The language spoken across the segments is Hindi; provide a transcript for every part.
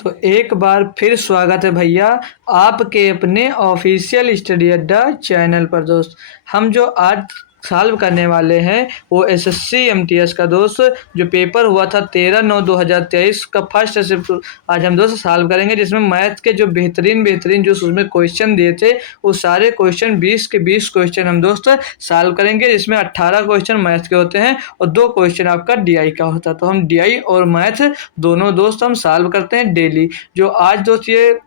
तो एक बार फिर स्वागत है भैया आपके अपने ऑफिशियल स्टडी अड्डा चैनल पर। दोस्त हम जो आज सॉल्व करने वाले हैं वो एसएससी एमटीएस का दोस्त जो पेपर हुआ था 13/9/2023 का फर्स्ट शिफ्ट आज हम दोस्त सॉल्व करेंगे, जिसमें मैथ के जो बेहतरीन जो उसमें क्वेश्चन दिए थे वो सारे क्वेश्चन 20 के 20 क्वेश्चन हम दोस्त सॉल्व करेंगे, जिसमें 18 क्वेश्चन मैथ के होते हैं और 2 क्वेश्चन आपका डीआई का होता है। तो हम डीआई और मैथ दोनों दोस्त हम सॉल्व करते हैं डेली। जो आज दोस्त ये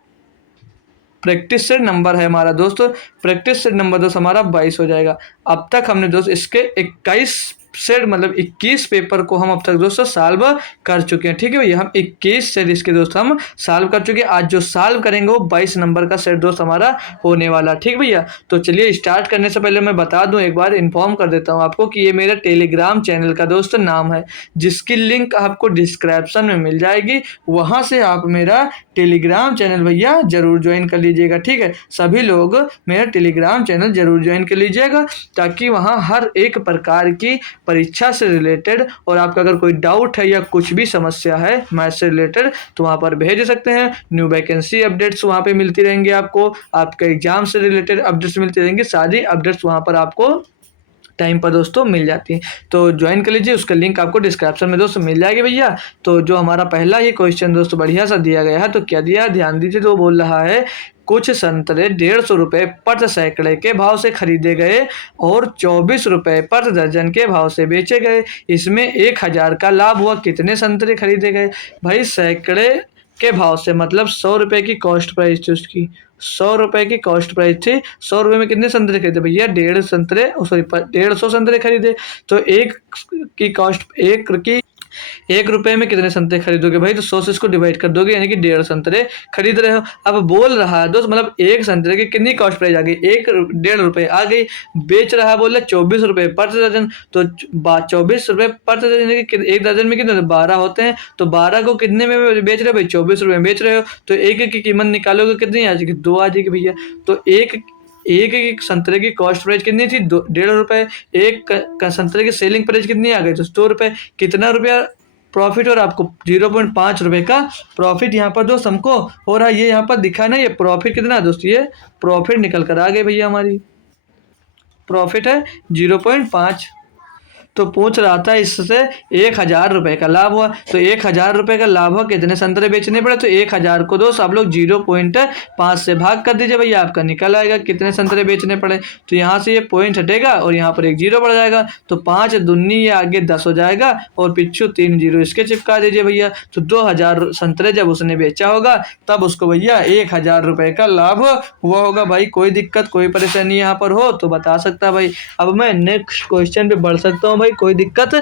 प्रैक्टिस सेट नंबर है हमारा दोस्त, प्रैक्टिस सेट नंबर दोस्त हमारा 22 हो जाएगा। अब तक हमने दोस्त इसके 21 सेट मतलब 21 पेपर को हम अब तक दोस्तों सॉल्व कर चुके हैं। ठीक है भैया, हम 21 सेट इसके दोस्त हम सॉल्व कर चुके हैं। आज जो सॉल्व करेंगे वो 22 नंबर का सेट दोस्त हमारा होने वाला। ठीक भैया, तो चलिए स्टार्ट करने से पहले मैं बता दूं, एक बार इन्फॉर्म कर देता हूं आपको कि ये मेरा टेलीग्राम चैनल का दोस्त नाम है, जिसकी लिंक आपको डिस्क्रिप्शन में मिल जाएगी। वहां से आप मेरा टेलीग्राम चैनल भैया जरूर ज्वाइन कर लीजिएगा। ठीक है, सभी लोग मेरा टेलीग्राम चैनल जरूर ज्वाइन कर लीजिएगा, ताकि वहां हर एक प्रकार की परीक्षा से रिलेटेड और आपका अगर कोई डाउट है या कुछ भी समस्या है मैथ से रिलेटेड तो वहां पर भेज सकते हैं। न्यू वैकेंसी अपडेट्स वहां पे मिलती रहेंगी, आपको आपके एग्जाम से रिलेटेड अपडेट्स मिलती रहेंगी, सारी अपडेट्स वहां पर आपको टाइम पर दोस्तों मिल जाती है। तो ज्वाइन कर लीजिए, उसका लिंक आपको डिस्क्रिप्शन में दोस्तों मिल जाएगी भैया। तो जो हमारा पहला ही क्वेश्चन दोस्तों बढ़िया सा दिया गया है, तो क्या दिया है ध्यान दीजिए। तो बोल रहा है कुछ संतरे 150 रुपये प्रति सैकड़े के भाव से खरीदे गए और 24 रुपये प्रति दर्जन के भाव से बेचे गए। इसमें 1000 का लाभ हुआ। कितने संतरे खरीदे गए? भाई सैकड़े के भाव से मतलब 100 रुपये की कॉस्ट प्राइस थी उसकी, 100 रुपये की कॉस्ट प्राइस थी। 100 रुपये में कितने संतरे खरीदे भैया? 150 संतरे खरीदे। तो एक की कॉस्ट एक रुपए में कितने संतरे खरीदोगे भाई? तो 100 से इसको डिवाइड कर दोगे, यानी कि 150 संतरे खरीद रहे हो। अब बोल रहा है दोस्त मतलब एक संतरे की कितनी कॉस्ट प्राइस आ गई? 1.5 रुपये आ गई। बेच रहा है बोले 24 रुपये प्रति दर्जन, तो 24 रुपये प्रति दर्जन, एक दर्जन में कितने 12 होते हैं, तो 12 को कितने में बेच रहे हो भाई? 24 रुपये में बेच रहे हो। तो एक की कीमत निकालोगे कितनी आ जाएगी? 2 आ जाएगी भैया। तो एक संतरे की कॉस्ट प्राइस कितनी थी? 1.5 रुपये। एक संतरे की सेलिंग प्राइस कितनी आ गई? तो 100 रुपये। कितना रुपया प्रॉफिट? और आपको 0.5 रुपये का प्रॉफिट यहाँ पर दोस्त हमको हो रहा है। ये यहाँ पर दिखा ना, ये प्रॉफिट कितना है दोस्त? ये प्रॉफिट निकल कर आ गए भैया, हमारी प्रॉफिट है 0.5। तो पूछ रहा था इससे 1000 रुपये का लाभ हुआ। तो 1000 रुपये का लाभ हुआ, कितने संतरे बेचने पड़े? तो 1000 को दोस्त आप लोग 0.5 से भाग कर दीजिए भैया, आपका निकल आएगा कितने संतरे बेचने पड़े। तो यहाँ से ये पॉइंट हटेगा और यहाँ पर एक 0 बढ़ जाएगा, तो 5 दूनी ये आगे 10 हो जाएगा और पिछू 3 0 इसके चिपका दीजिए भैया। तो 2000 संतरे जब उसने बेचा होगा तब उसको भैया 1000 रुपये का लाभ हुआ होगा। भाई कोई दिक्कत कोई परेशानी यहाँ पर हो तो बता सकता है भाई। अब मैं नेक्स्ट क्वेश्चन पे बढ़ सकता हूँ भाई, कोई दिक्कत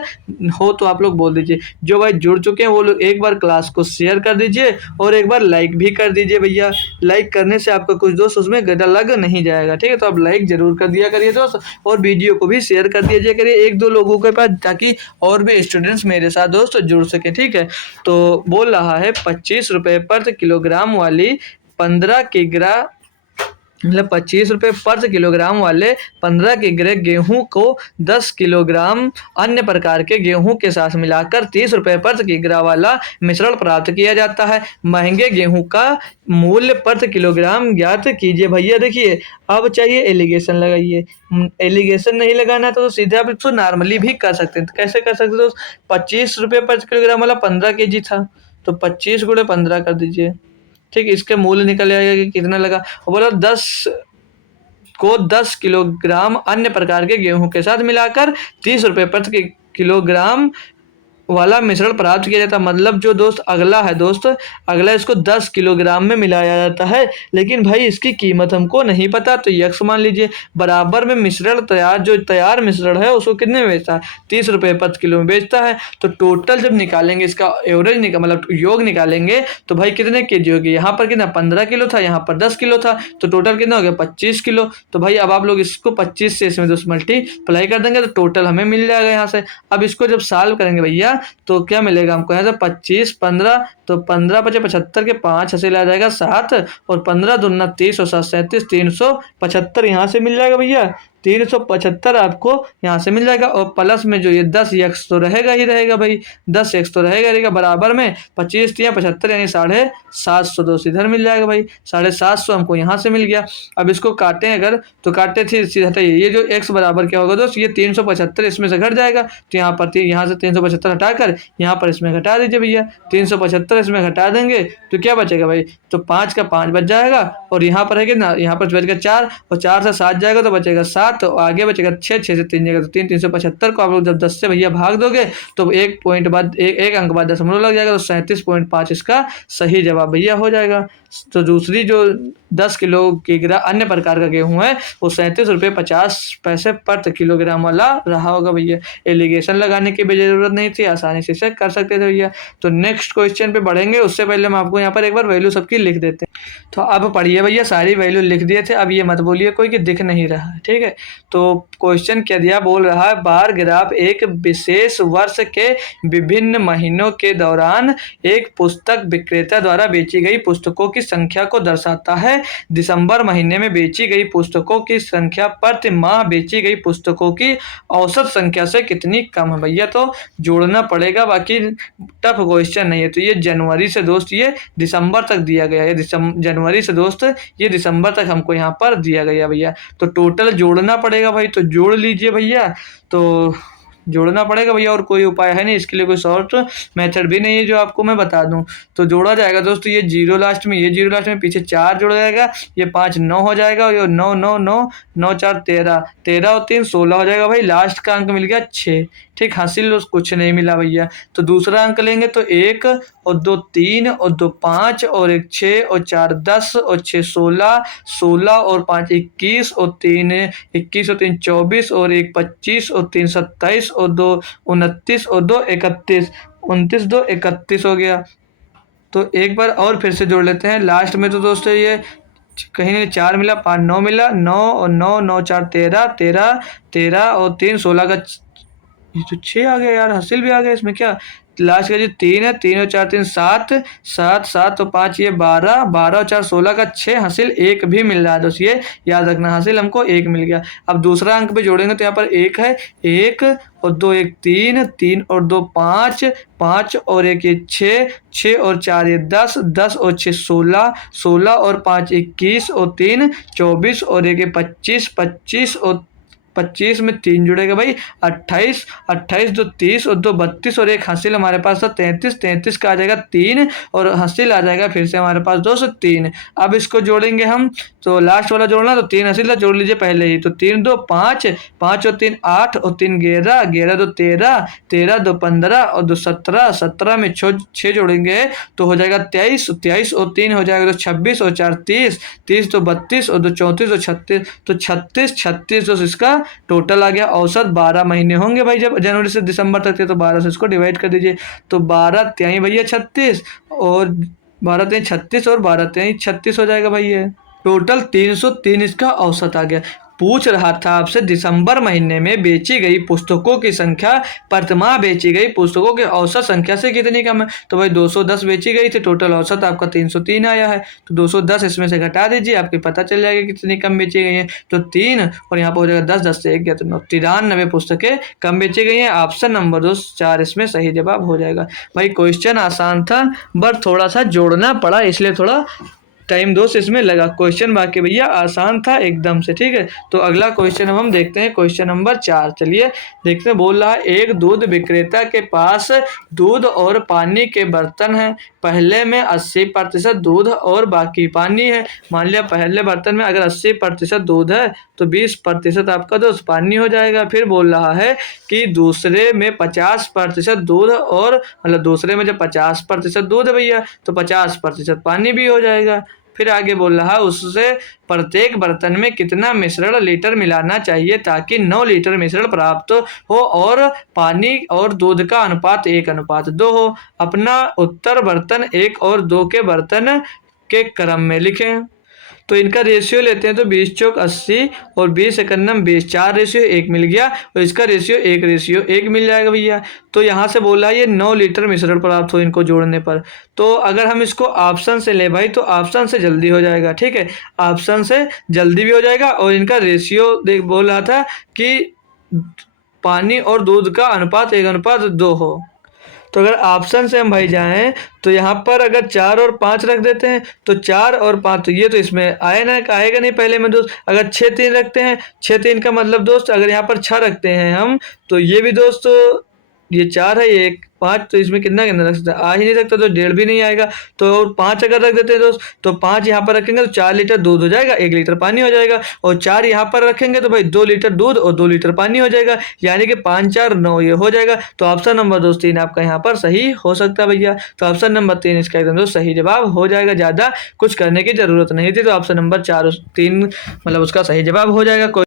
हो तो आप लोग बोल दीजिए। जो भाई जुड़ चुके हैं वो लोग एक बार क्लास को शेयर कर दीजिए और एक बार लाइक भी कर दीजिए भैया। लाइक करने से आपका कुछ दोस्त उसमें गड्ढा लग नहीं जाएगा। ठीक है, तो आप लाइक जरूर कर दिया करिए दोस्त, और वीडियो को भी शेयर कर दिया करिए 1-2 लोगों के पास, ताकि और भी स्टूडेंट्स मेरे साथ दोस्त जुड़ सके। ठीक है, तो बोल रहा है 25 रुपये प्रति किलोग्राम वाली 15 किग्रा मतलब 25 रुपये प्रति किलोग्राम वाले 15 किग्रा गेहूं को 10 किलोग्राम अन्य प्रकार के गेहूं के साथ मिलाकर 30 रुपये प्रति किग्रा वाला मिश्रण प्राप्त किया जाता है। महंगे गेहूं का मूल्य प्रति किलोग्राम ज्ञात कीजिए। भैया देखिए, अब चाहिए एलिगेशन लगाइए। एलिगेशन नहीं लगाना तो सीधे आप इसको नॉर्मली भी कर सकते हैं। तो कैसे कर सकते हो? 25 रुपये प्रति किलोग्राम वाला 15 kg था, तो 25 गुणे 15 कर दीजिए। ठीक, इसके मूल्य निकल आएगा कि कितना लगा। और बोला 10 किलोग्राम अन्य प्रकार के गेहूं के साथ मिलाकर 30 रुपये प्रति किलोग्राम वाला मिश्रण प्राप्त किया जाता है। मतलब जो दोस्त अगला है दोस्त, अगला इसको 10 किलोग्राम में मिलाया जाता है, लेकिन भाई इसकी कीमत हमको नहीं पता। तो यक्स मान लीजिए, बराबर में मिश्रण जो तैयार मिश्रण है उसको कितने में बेचता है? 30 रुपये प्रति किलो में बेचता है। तो टोटल जब निकालेंगे इसका एवरेज मतलब योग निकालेंगे तो भाई कितने केजी होगी? यहाँ पर कितना 15 किलो था, यहाँ पर 10 किलो था, तो टोटल कितना हो गया? 25 किलो। तो भाई अब आप लोग इसको 25 से इसमें दोस्त मल्टीप्लाई कर देंगे तो टोटल हमें मिल जाएगा यहाँ से। अब इसको जब सॉल्व करेंगे भैया तो क्या मिलेगा हमको? यहाँ से 25 15, तो 15 × 5 = 75 के 5 ऐसे आ जाएगा 7, और 15 दूना 30 और 7 37 375 यहाँ से मिल जाएगा भैया। 375 आपको यहाँ से मिल जाएगा। और प्लस में जो ये 10 x तो रहेगा ही रहेगा भाई, 10 x तो रहेगा बराबर में 25 या 75 यानी 750 दोस्त इधर मिल जाएगा भाई। 750 हमको यहाँ से मिल गया। अब इसको काटें अगर तो काटे थे सीधा हटाइए, ये जो x बराबर क्या होगा दोस्त, ये 375 इसमें से घट जाएगा। तो यहाँ पर यहाँ से 375 हटाकर यहाँ पर इसमें घटा दीजिए भैया। 375 इसमें घटा देंगे तो क्या बचेगा भाई, तो 5 का 5 बच जाएगा। और यहाँ पर है कि ना, यहाँ पर बचेगा 4 और 4 से 7 जाएगा तो बचेगा 7 और आगे बचेगा 6, 6 से 3 जाएगा तो 3, 375 को आप लोग जब 10 से भैया भाग दोगे तो एक पॉइंट बाद एक अंक बाद दशमलव लग जाएगा, तो 37.5 इसका सही जवाब भैया हो जाएगा। तो दूसरी जो 10 किलोग्राम अन्य प्रकार का गेहूं है वो 37 रुपये 50 पैसे प्रति किलोग्राम वाला रहा होगा भैया। एलिगेशन लगाने की भी जरूरत नहीं थी, आसानी से इसे कर सकते थे भैया। तो नेक्स्ट क्वेश्चन पे बढ़ेंगे, उससे पहले हम आपको यहाँ पर एक बार वैल्यू सबकी लिख देते हैं। तो अब पढ़िए भैया, सारी वैल्यू लिख दिए थे, अब ये मत बोलिए कोई कि दिख नहीं रहा है, ठीक है। तो क्वेश्चन क्या दिया, बोल रहा है बार ग्राफ एक विशेष वर्ष के विभिन्न महीनों के दौरान एक पुस्तक विक्रेता द्वारा बेची गई पुस्तकों की संख्या को दर्शाता है। दिसंबर महीने में बेची गई पुस्तकों की संख्या प्रति माह बेची गई पुस्तकों की औसत संख्या से कितनी कम है भैया। तो जोड़ना पड़ेगा, बाकी टफ क्वेश्चन नहीं है। तो ये जनवरी से दोस्त ये दिसंबर तक दिया गया है, जनवरी से दोस्त ये दिसंबर तक हमको यहाँ पर दिया गया भैया। तो टोटल जोड़ना पड़ेगा भाई, तो जोड़ लीजिए भैया। तो जोड़ना पड़ेगा भैया, और कोई उपाय है नहीं इसके लिए, कोई शॉर्ट मेथड भी नहीं है जो आपको मैं बता दूं। तो जोड़ा जाएगा दोस्तों, ये जीरो लास्ट में, ये जीरो लास्ट में, पीछे 4 जोड़ा जाएगा, ये 5 9 हो जाएगा, और ये 9 9 9 9 4 13 13 और 3 16 हो जाएगा भाई। लास्ट का अंक मिल गया 6, ठीक। हासिल कुछ नहीं मिला भैया। तो दूसरा अंक लेंगे तो 1 और 2 3 और 2 5 और 1 6 और 4 10 और 6 16 16 और 5 21 और 3 21 और 3 24 और 1 25 और 3 27 और 2 29 और 2 31 29 2 31 हो गया। तो एक बार और फिर से जोड़ लेते हैं लास्ट में। तो दोस्तों ये कहीं नहीं 4 मिला, 5 9 मिला, 9 और 9 9 4 13 13 13 और 3 16 का ये तो 6 आ गया यार, हासिल भी आ गया इसमें क्या। लास्ट का जो 3 है, 3 और 4 3 7 7 7 और 5 ये 12 12 और 4 16 का 6 हासिल 1 भी मिल रहा है दोस्त, ये याद रखना, हासिल हमको 1 मिल गया। अब दूसरा अंक पे जोड़ेंगे तो यहाँ पर 1 है, 1 और 2 1 3 3 और 2 5 5 और 1 ये 6 6 और 4 ये 10 10 और 6 16 16 और 5 21 और 3 24 और 1 ये 25 25 और 25 में 3 जुड़ेगा भाई 28 28 2 30 और 2 32 और 1 हासिल हमारे पास था 33 33 का आ जाएगा 3 और हासिल आ जाएगा फिर से हमारे पास 203। अब इसको जोड़ेंगे हम, तो लास्ट वाला जोड़ना तो 3 हासिल था, जोड़ लीजिए पहले ही। तो 3 2 5 5 और 3 8 और 3 11 11 2 13 13 2 15 और 2 17 17 में 6 जोड़ेंगे तो हो जाएगा 23 23 और 3 हो जाएगा तो 26 और 4 30 30 तो 32 और 2 34 और 36 तो 36 36 तो इसका टोटल आ गया। औसत 12 महीने होंगे भाई, जब जनवरी से दिसंबर तक थे तो 12 से इसको डिवाइड कर दीजिए। तो 12 त्याई भैया 36 और 12 त्याई 36 और 12 त्याई 36 हो जाएगा भाई। ये टोटल 303 इसका औसत आ गया। पूछ रहा था आपसे दिसंबर महीने में बेची गई पुस्तकों की संख्या प्रतिमाह बेची गई पुस्तकों की औसत संख्या से कितनी कम है। तो भाई 210 बेची गई थी, टोटल औसत आपका 303 आया है। तो 210 इसमें से घटा दीजिए, आपको पता चल जाएगा कितनी कम बेची गई है। तो 3 और यहाँ पर हो जाएगा 10 10 से 1 गया तो 93 पुस्तकें कम बेची गई हैं। ऑप्शन नंबर 2 4 इसमें सही जवाब हो जाएगा। भाई क्वेश्चन आसान था बट थोड़ा सा जोड़ना पड़ा, इसलिए थोड़ा टाइम दोस्त इसमें लगा। क्वेश्चन बाकी भैया आसान था एकदम से, ठीक है। तो अगला क्वेश्चन हम देखते हैं, क्वेश्चन नंबर 4। चलिए देखते हैं। बोल रहा है एक दूध विक्रेता के पास दूध और पानी के बर्तन हैं। पहले में 80% दूध और बाकी पानी है। मान लिया पहले बर्तन में अगर 80% दूध है तो 20% आपका दोस्त पानी हो जाएगा। फिर बोल रहा है कि दूसरे में 50% दूध और मतलब दूसरे में जब 50% दूध है भैया तो 50% पानी भी हो जाएगा। फिर आगे बोल रहा है उससे प्रत्येक बर्तन में कितना मिश्रण लीटर मिलाना चाहिए ताकि 9 लीटर मिश्रण प्राप्त हो और पानी और दूध का अनुपात 1:2 हो। अपना उत्तर बर्तन 1 और 2 के बर्तन के क्रम में लिखें। तो इनका रेशियो लेते हैं तो 20 चौक 80 और 20 एकन्नम 20, 4 रेशियो 1 मिल गया और इसका रेशियो 1 मिल जाएगा भैया। तो यहाँ से बोला ये 9 लीटर मिश्रण प्राप्त हो इनको जोड़ने पर। तो अगर हम इसको ऑप्शन से ले भाई तो ऑप्शन से जल्दी हो जाएगा, ठीक है, ऑप्शन से जल्दी भी हो जाएगा और इनका रेशियो देख बोल रहा था कि पानी और दूध का अनुपात 1:2 हो। तो अगर ऑप्शन से हम भाई जाएं तो यहाँ पर अगर 4 और 5 रख देते हैं तो 4 और 5, तो ये तो इसमें आए ना, आएगा नहीं पहले में दोस्त। अगर 6 3 रखते हैं, 6 3 का मतलब दोस्त अगर यहाँ पर 6 रखते हैं हम तो ये भी दोस्त ये 4 है, ये 5, तो इसमें कितना कितना रख सकता है, आ ही नहीं सकता, तो 1.5 भी नहीं आएगा। तो 5 अगर रख देते हैं दोस्त तो 5 यहाँ पर रखेंगे तो 4 लीटर दूध हो जाएगा, 1 लीटर पानी हो जाएगा, और 4 यहाँ पर रखेंगे तो भाई 2 लीटर दूध और 2 लीटर पानी हो जाएगा, यानी कि 5 4 9 ये हो जाएगा। तो ऑप्शन नंबर दोस्त 3 आपका यहाँ पर सही हो सकता है भैया। तो ऑप्शन नंबर 3 इसका एकदम दोस्त सही जवाब हो जाएगा, ज़्यादा कुछ करने की जरूरत नहीं थी। तो ऑप्शन नंबर 4 3 मतलब उसका सही जवाब हो जाएगा।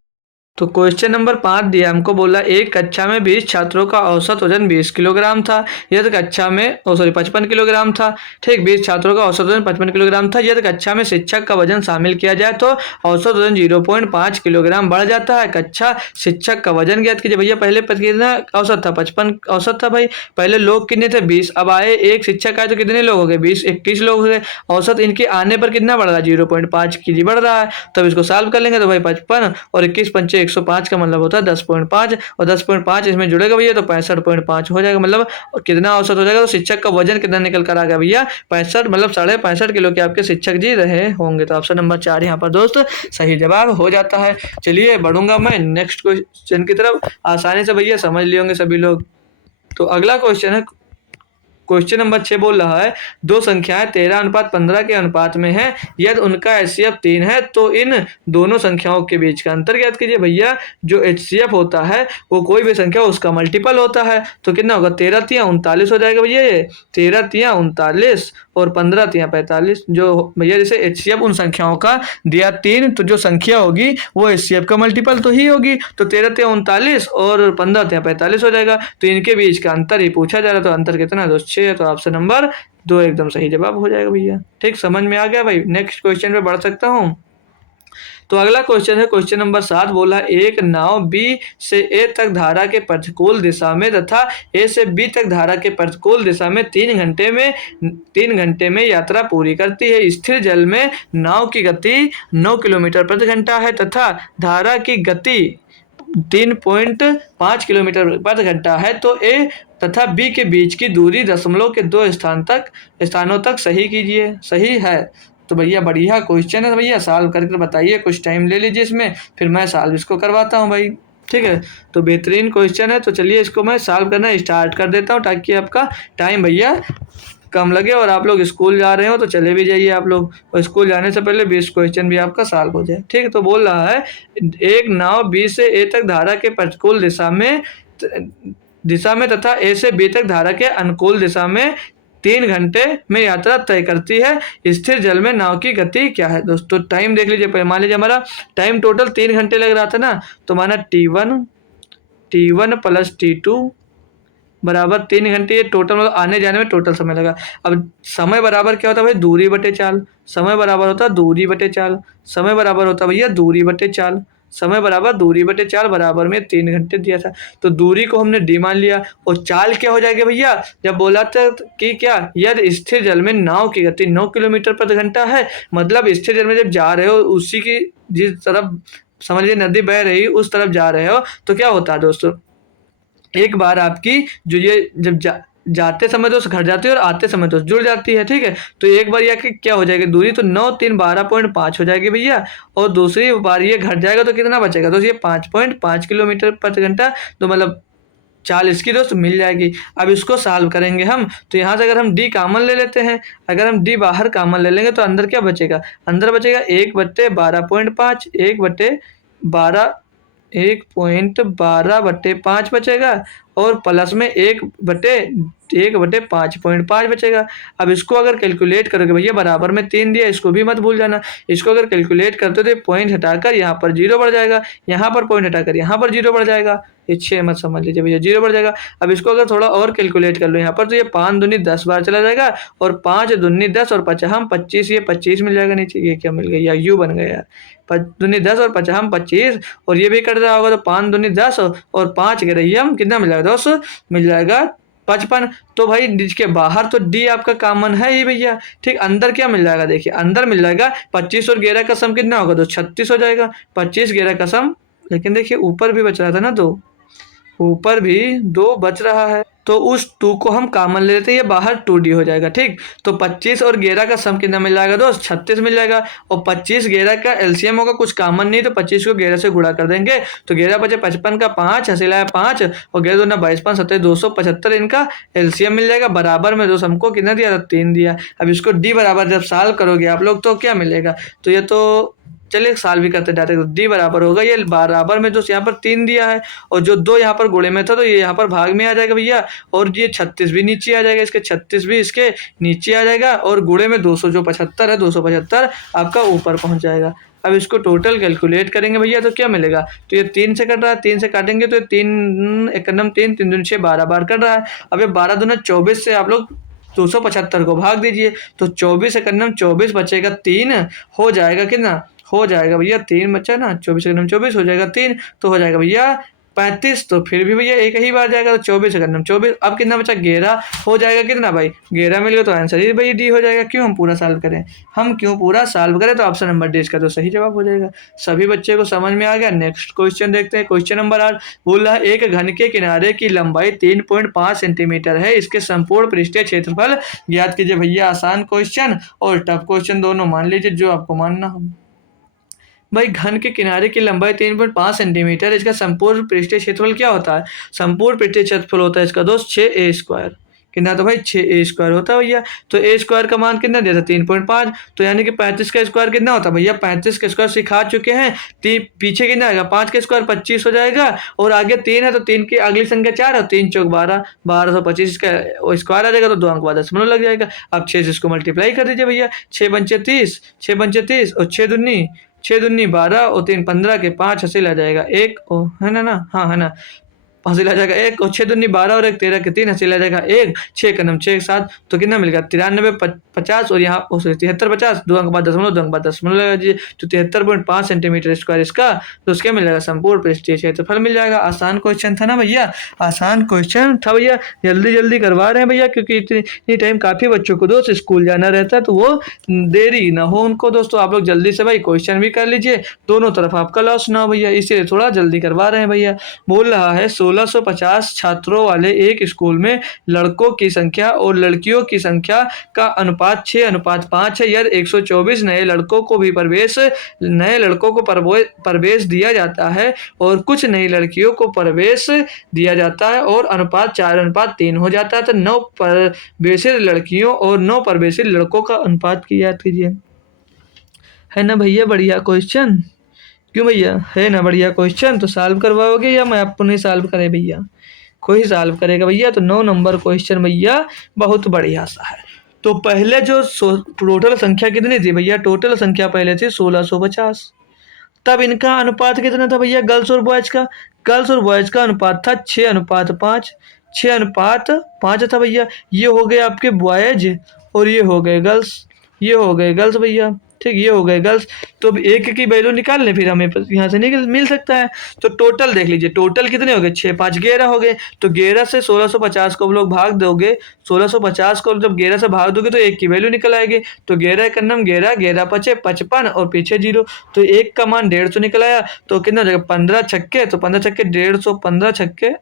तो क्वेश्चन नंबर 5 दिया हमको, बोला एक कक्षा में 20 छात्रों का औसत वजन 20 किलोग्राम था, यदि कक्षा में 55 किलोग्राम था, ठीक, 20 छात्रों का औसत वजन 55 किलोग्राम था, यदि कक्षा में शिक्षक का वजन शामिल किया जाए तो औसत वजन 0.5 किलोग्राम बढ़ जाता है। कक्षा शिक्षक का वजन ज्ञात कीजिए। भैया पहले कितना औसत था, 55 औसत था भाई, पहले लोग कितने थे 20, अब आए एक शिक्षक आए तो कितने लोग हो गए 20, 21 लोग हो गए। औसत इनके आने पर कितना बढ़ रहा है 0.5 केजी बढ़ रहा है। तब इसको सॉल्व कर लेंगे तो भाई 55 और 21 पंचे 105 का मतलब होता है 10.5 और 10.5 इसमें जुड़ेगा भैया तो 65.5 हो जाएगा। मतलब कितना औसत हो जाएगा, तो शिक्षक का वजन कितना निकल कर आ गया भैया 65, मतलब 65.5 किलो के आपके शिक्षक जी रहे होंगे। तो ऑप्शन नंबर 4 यहाँ पर दोस्त सही जवाब हो जाता है। चलिए बढ़ूंगा मैं नेक्स्ट क्वेश्चन की तरफ, आसानी से भैया समझ लिए होंगे सभी लोग। तो अगला क्वेश्चन है, क्वेश्चन नंबर 6 बोल रहा है दो संख्याएं 13:15 के अनुपात में है, यदि उनका HCF 3 है तो इन दोनों संख्याओं के बीच का अंतर ज्ञात कीजिए। भैया जो HCF होता है वो कोई भी संख्या उसका मल्टीपल होता है, तो कितना होगा 13 3 39 हो जाएगा भैया, ये 13 3 39 और 15 3 45। जो भैया जैसे HCF उन संख्याओं का दिया 3, तो जो संख्या होगी वो HCF का मल्टीपल तो ही होगी, तो 13 3 39 और 15 3 45 हो जाएगा। तो इनके बीच का अंतर ही पूछा जा रहा है, तो अंतर कितना है दोस्त 6, तो ऑप्शन नंबर 2 एकदम सही जवाब हो जाएगा भैया। ठीक, समझ में आ गया भाई। नेक्स्ट क्वेश्चन पे बढ़ सकता हूँ। तो अगला क्वेश्चन है क्वेश्चन नंबर 7, बोला एक नाव B से A तक धारा के प्रतिकूल दिशा में तथा A से B तक धारा के प्रतिकूल दिशा में 3 घंटे में यात्रा पूरी करती है। स्थिर जल में नाव की गति 9 किलोमीटर प्रति घंटा है तथा धारा की गति 3.5 किलोमीटर प्रति घंटा है, तो A तथा B के बीच की दूरी दशमलव के 2 स्थानों तक सही कीजिए। सही है, तो भैया बढ़िया क्वेश्चन है भैया, सॉल्व करके बताइए, कुछ टाइम ले लीजिए इसमें, फिर मैं सॉल्व इसको करवाता हूँ भाई। ठीक है, तो बेहतरीन क्वेश्चन है, तो चलिए इसको मैं सॉल्व करना स्टार्ट कर देता हूँ ताकि आपका टाइम भैया कम लगे और आप लोग स्कूल जा रहे हो तो चले भी जाइए आप लोग, और स्कूल जाने से पहले 20 क्वेश्चन भी आपका सॉल्व हो जाए। ठीक है, तो बोल रहा है एक नाव B से A तक धारा के प्रतिकूल दिशा में तथा A से B तक धारा के अनुकूल दिशा में 3 घंटे में यात्रा तय करती है। स्थिर जल में नाव की गति क्या है दोस्तों? टाइम देख लीजिए, मान लीजिए हमारा टाइम टोटल 3 घंटे लग रहा था ना, तो माना T1 प्लस T2 बराबर 3 घंटे, ये टोटल मतलब आने जाने में टोटल समय लगा। अब समय बराबर क्या होता है भाई, दूरी बटे चाल। समय बराबर होता है दूरी बटे चाल, समय बराबर होता है भैया दूरी बटे चाल, समय बराबर दूरी बटे चाल बराबर में 3 घंटे दिया था, तो दूरी को हमने डी मान लिया। और चाल क्या हो जाएगी भैया, जब बोला था कि क्या यदि स्थिर जल में नाव की गति 9 किलोमीटर प्रति घंटा है, मतलब स्थिर जल में जब जा रहे हो उसी की जिस तरफ समझ लीजिए नदी बह रही उस तरफ जा रहे हो, तो क्या होता है दोस्तों, एक बार आपकी जो ये जब जाते समय दोस्त घट जाती है और आते समय दोस्त जुड़ जाती है। ठीक है, तो एक बार यह क्या हो जाएगी दूरी, तो 9 3 12.5 हो जाएगी भैया, और दूसरी बार ये घट जाएगा तो कितना बचेगा दोस्त, ये 5.5 किलोमीटर प्रति घंटा, तो मतलब 40 की दोस्त मिल जाएगी। अब इसको सॉल्व करेंगे हम, तो यहाँ से अगर हम डी कॉमन ले लेते हैं, अगर हम डी बाहर कॉमन ले लेंगे तो अंदर क्या बचेगा, अंदर बचेगा 1/12.5, 1/12 बचेगा, और प्लस में 1/5.5 बचेगा। अब इसको अगर कैलकुलेट करोगे भैया, बराबर में 3 दिया, इसको भी मत भूल जाना। इसको अगर कैलकुलेट करते हो तो पॉइंट हटाकर यहाँ पर 0 बढ़ जाएगा, यहाँ पर पॉइंट हटाकर यहाँ पर 0 बढ़ जाएगा। ये 6 मत समझ लीजिए भैया, 0 बढ़ जाएगा। अब इसको अगर थोड़ा और कैलकुलेट कर लो यहाँ पर, तो ये 5 दूनी 10 बार चला जाएगा, और 5 दूनी 10 और 5 हम 25, ये 25 मिल जाएगा नीचे। ये क्या मिल गया, यू बन गया यार। 5 दूनी 10 और 5 हम 25, और ये भी कट रहा होगा, तो 5 दूनी 10 और 5 के रही हम कितना मिल जाएगा दोस्त, मिल जाएगा 55। तो भाई इसके बाहर तो डी आपका कॉमन है ही भैया, ठीक। अंदर क्या मिल जाएगा, देखिए अंदर मिल जाएगा 25 और 11 का सम कितना होगा, तो 36 हो जाएगा। 25 11 का सम, लेकिन देखिए ऊपर भी बच रहा था ना 2, ऊपर भी 2 बच रहा है, तो उस 2 को हम कॉमन ले लेते हैं, ये बाहर 2d हो जाएगा, ठीक। तो 25 और 11 का सम कितना मिल जाएगा दोस्त, 36 मिल जाएगा। और 25 11 का एलसीएम होगा, कुछ कॉमन नहीं, तो 25 को 11 से गुणा कर देंगे, तो 11 बचे 55 का 5 हसीला है 5, और 11 दूना 22 5 7 275, इनका एलसीएम मिल जाएगा। बराबर में दोस्त हमको कितना दिया था, 3 दिया। अब इसको डी बराबर जब सॉल्व करोगे आप लोग, तो क्या मिलेगा, तो ये तो चलिए सॉल्व भी करते डायरेक्ट। डी बराबर होगा, ये बराबर में जो यहाँ पर 3 दिया है, और जो 2 यहाँ पर गुणे में था, तो ये यहाँ पर भाग में आ जाएगा भैया, और ये 36 भी नीचे आ जाएगा, इसके 36 भी इसके नीचे आ जाएगा, और गुणे में 200 जो 75 है, 275 आपका ऊपर पहुंच जाएगा। अब इसको टोटल कैलकुलेट करेंगे भैया, तो क्या मिलेगा, तो ये 3 से कट रहा है, 3 से काटेंगे तो 3 एकनम 3 3 दूनी 6 12 बार कट रहा है। अब ये 12 दूना 24 से आप लोग 275 को भाग दीजिए, तो 24 एकनम 24 बचेगा 3, हो जाएगा कितना, हो जाएगा भैया 3 बचा ना, 24 एकनम 24 हो जाएगा 3, तो हो जाएगा भैया 35। तो फिर भी भैया एक ही बार जाएगा, तो 24 एकनम 24। अब कितना बचा, 11 हो जाएगा कितना भाई, 11 मिल गया, तो आंसर ही भाई डी हो जाएगा। क्यों हम पूरा सॉल्व करें, हम क्यों पूरा सॉल्व करें, तो ऑप्शन नंबर डी इसका तो सही जवाब हो जाएगा। सभी बच्चे को समझ में आ गया। नेक्स्ट क्वेश्चन देखते हैं। क्वेश्चन नंबर 8 बोल रहा है, एक घन के किनारे की लंबाई 3.5 सेंटीमीटर है, इसके संपूर्ण पृष्ठीय क्षेत्रफल ज्ञात कीजिए। भैया आसान क्वेश्चन और टफ क्वेश्चन दोनों मान लीजिए, जो आपको मानना हो। भाई घन के किनारे की लंबाई 3.5 सेंटीमीटर, इसका संपूर्ण पृष्ठीय क्षेत्रफल क्या होता है, संपूर्ण पृष्ठीय क्षेत्रफल होता है इसका दोस्त 6a²। कितना, तो भाई 6a² होता है भैया। तो a² का मान कितना दिया था, 3.5, तो यानी कि 35 का स्क्वायर कितना होता है भैया, 35 का स्क्वायर सिखा चुके हैं। पीछे कितना आएगा, 5 का स्क्वायर 25 हो जाएगा, और आगे 3 है, तो 3 की अगली संख्या 4 है, 3 चौक 12, 1225 का स्क्वायर आ जाएगा, तो 2 अंक बाद दशमलव लग जाएगा। अब 6 से इसको मल्टीप्लाई कर दीजिए भैया, 6 पंचे 30, 6 पंचे 30, और 6 दूनी 12, और 3 15 के 5 हासिल आ जाएगा 1, है ना, हाँ है ना, हासिल आ जाएगा 1, और 6 दूनी 12 और 1 13 के 3 हासिल आ जाएगा 1, 6 का 6 7, तो कितना मिलेगा 93 50, और यहाँ 73 50, 2 अंक बाद दशमलव, 2 अंक बाद दशमलव लगा दीजिए, तो 73.5 सेंटीमीटर स्क्वायर इसका, तो उसके मिल जाएगा संपूर्ण पृष्ठीय क्षेत्रफल मिल जाएगा। आसान क्वेश्चन था ना भैया, आसान क्वेश्चन था भैया, जल्दी जल्दी करवा रहे हैं भैया, क्योंकि इतनी टाइम काफ़ी बच्चों को दोस्त स्कूल जाना रहता है, तो वो देरी ना हो उनको दोस्तों। आप लोग जल्दी से भाई क्वेश्चन भी कर लीजिए, दोनों तरफ आपका लॉस ना हो भैया, इसीलिए थोड़ा जल्दी करवा रहे हैं भैया। बोल रहा है 1650 छात्रों वाले एक स्कूल में लड़कों की संख्या और लड़कियों की संख्या का अनुपात 6:5 है। यदि 124 नए लड़कों को प्रवेश दिया जाता है और कुछ नई लड़कियों को प्रवेश दिया जाता है, और अनुपात 4:3 हो जाता है, तो 9 प्रवेशित लड़कियों और 9 प्रवेशित लड़कों का अनुपात की याद कीजिए। है ना भैया बढ़िया क्वेश्चन, क्यों भैया, है ना बढ़िया क्वेश्चन, तो सॉल्व करवाओगे या मैं आपको नहीं सॉल्व करे भैया, कोई सॉल्व करेगा भैया। तो 9 नंबर क्वेश्चन भैया बहुत बढ़िया सा है। तो पहले जो टोटल संख्या कितनी थी भैया, टोटल संख्या पहले थी 1650, तब इनका अनुपात कितना था भैया, गर्ल्स और बॉयज का, गर्ल्स और बॉयज का अनुपात था 6:5, 6:5 था भैया। ये हो गए आपके बॉयज, और ये हो गए गर्ल्स, ये हो गए गर्ल्स भैया, ठीक, ये हो गए गर्ल्स। तो अब एक की वैल्यू निकाल लें, फिर हमें यहाँ से मिल सकता है। तो टोटल देख लीजिए, टोटल कितने हो गए, 6 5 11 हो गए। तो 11 से 1650 को लोग भाग दोगे, 1650 को जब 11 से भाग दोगे तो एक की वैल्यू निकल आएगी। तो 11 का नम 11, 11 पचे 55, और पीछे 0, तो एक का मान 150 निकल आया। तो कितना हो जाएगा, 15 छक्के, तो 15 छक्के 150, 15 छक्के है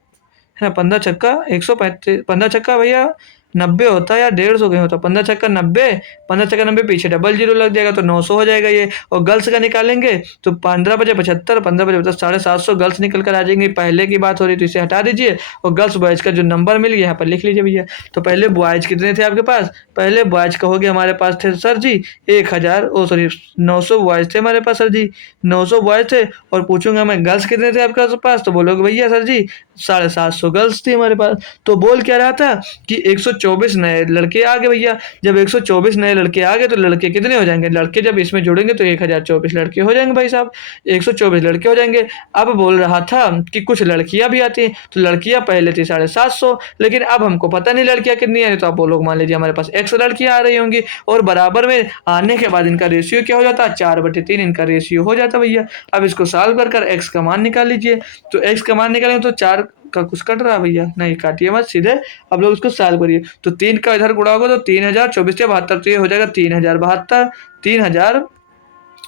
ना, 15 छक्का 135, 15 छक्का भैया 90 होता है या 150 कहीं होता, 15 छक्का 90, 15 छक्का 90 पीछे डबल जीरो लग जाएगा तो 900 हो जाएगा ये। और गर्ल्स का निकालेंगे तो 15 बजे 75, 15 बजे 50, 750 गर्ल्स निकल कर आ जाएंगे। पहले की बात हो रही तो इसे हटा दीजिए और गर्ल्स बॉयज़ का जो नंबर मिल गया यहाँ पर लिख लीजिए भैया। तो पहले बॉयज़ कितने थे आपके पास, पहले बॉयज़ कहोगे हमारे पास थे सर जी 1000, ओ सॉरी 900 बॉयज़ थे हमारे पास सर जी, 900 बॉयज़ थे। और पूछूंगा मैं गर्ल्स कितने थे आपके पास, तो बोलोगे भैया सर जी 750 गर्ल्स थी हमारे पास। तो बोल क्या रहा था कि 124 नए लड़के आ गए भैया। जब 124 नए लड़के आ गए तो लड़के कितने हो जाएंगे, लड़के जब इसमें जुड़ेंगे तो 1024 लड़के हो जाएंगे भाई साहब, 124 लड़के हो जाएंगे। अब बोल रहा था कि कुछ लड़कियां भी आती हैं, तो लड़कियां पहले थी 750, लेकिन अब हमको पता नहीं लड़कियां कितनी आई, तो आप बोलोगे मान लीजिए हमारे पास 100 लड़कियां आ रही होंगी और बराबर में आने के बाद इनका रेशियो क्या हो जाता है, 4/3 इनका रेशियो हो जाता भैया। अब इसको सॉल्व कर एक्स का मान निकाल लीजिए। तो एक्स का मान निकालेंगे तो 4 का कुछ कट रहा है भैया, नहीं काटिए मत, सीधे अब लोग उसको सॉल्व करिए। तो 3 का इधर गुणा होगा तो 3024 या 72, तो ये हो जाएगा 3072, 3000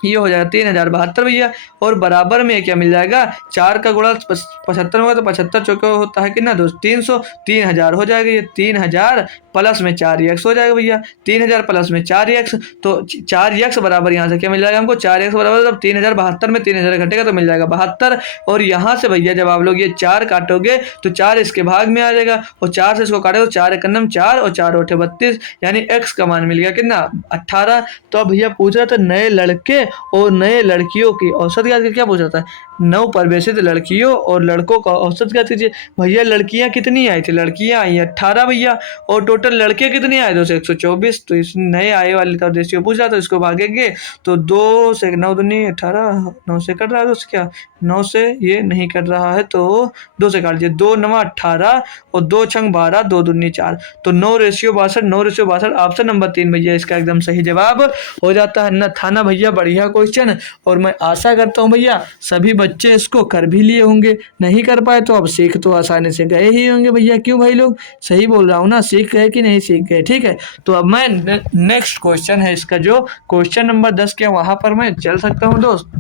ये हो जाएगा 3072 भैया। और बराबर में क्या मिल जाएगा, 4 का गुणा 75 होगा तो 75 चौके होता है कितना दोस्त 300, 3000 हो जाएगा ये, 3000 प्लस में 4x हो जाएगा भैया, 3000 प्लस में 4x, तो 4x बराबर यहाँ से क्या मिल जाएगा हमको, 4x बराबर जब 3072 में 3000 घटेगा तो मिल जाएगा 72। और यहाँ से भैया जब आप लोग ये 4 काटोगे तो 4 इसके भाग में आ जाएगा और 4 से इसको काटोगे तो 4 एक नम 4 और 4 8 32, यानी x का मान मिल गया कितना 18। तो अब भैया पूछ रहा था नए लड़के और नए लड़कियों की औसत ज्ञात कीजिए, क्या पूछ रहा था, 9 प्रवेशित लड़कियों और लड़कों का औसत ज्ञात कीजिए। भैया लड़कियां कितनी आई थी, लड़कियां आई 18 भैया, और टोटल लड़के कितने आए 224, तो इस नए आए वाले का रेशियो पूछ रहा था, इसको भागेंगे तो 2 से 9 दूनी 18, 9 से कट रहा है दोस्त, क्या 9 से ये नहीं कट रहा है तो 2 से काट लीजिए, 2 9 18 और 2 छंग 12, 2 दूनी 4, तो 9:62, 9:62 ऑप्शन नंबर 3 भैया इसका एकदम सही जवाब हो जाता है। न था ना भैया बढ़िया क्वेश्चन, और मैं आशा करता हूँ भैया सभी बच्चे इसको कर भी लिए होंगे, नहीं कर पाए तो अब सीख तो आसानी से गए ही होंगे भैया, क्यों भाई लोग, सही बोल रहा हूँ ना, सीख गए कि नहीं सीख गए, ठीक है। तो अब मैं नेक्स्ट क्वेश्चन है इसका जो क्वेश्चन नंबर 10 क्या वहां पर मैं चल सकता हूँ दोस्त।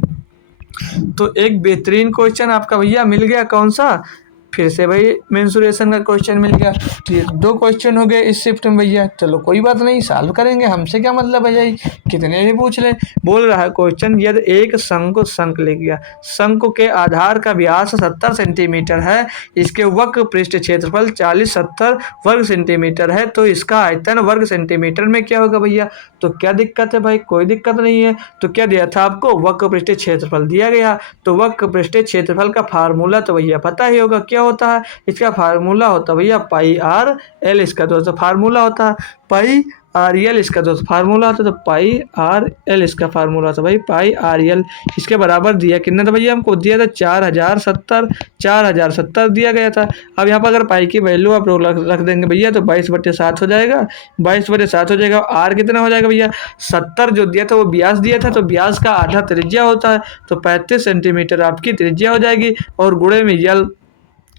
तो एक बेहतरीन क्वेश्चन आपका भैया मिल गया, कौन सा, फिर से भाई मेंसुरेशन का क्वेश्चन मिल गया। तो ये 2 क्वेश्चन हो गए इस शिफ्ट में भैया, चलो कोई बात नहीं सॉल्व करेंगे, हमसे क्या मतलब है भाई, कितने भी पूछ ले। बोल रहा है क्वेश्चन, यदि एक शंकु शंक ले गया, शंकु के आधार का व्यास 70 सेंटीमीटर है, इसके वक्र पृष्ठ क्षेत्रफल 40-70 वर्ग सेंटीमीटर है, तो इसका आयतन वर्ग सेंटीमीटर में क्या होगा भैया। तो क्या दिक्कत है भाई, कोई दिक्कत नहीं है। तो क्या दिया था आपको, वक्र पृष्ठ क्षेत्रफल दिया गया, तो वक्र पृष्ठ क्षेत्रफल का फार्मूला तो भैया पता ही होगा, क्या होता है इसका फार्मूला होता है भैया पाई आर एल, इसका दोस्तों फार्मूला होता है पाई आर एल, इसका दोस्तों फार्मूला होता है तो पाई आर एल इसका फार्मूला होता है भाई पाई आर एल। इसके बराबर दिया कितना था भैया, हमको दिया था 4070 दिया गया था। अब यहाँ पर अगर पाई की वैल्यू आप रख देंगे भैया तो 22/7 हो जाएगा, 22/7 हो जाएगा। आर कितना हो जाएगा भैया, 70 जो दिया था वो व्यास दिया था, तो व्यास का आधा त्रिज्या होता है, तो 35 सेंटीमीटर आपकी त्रिज्या हो जाएगी। और गुणे में यल,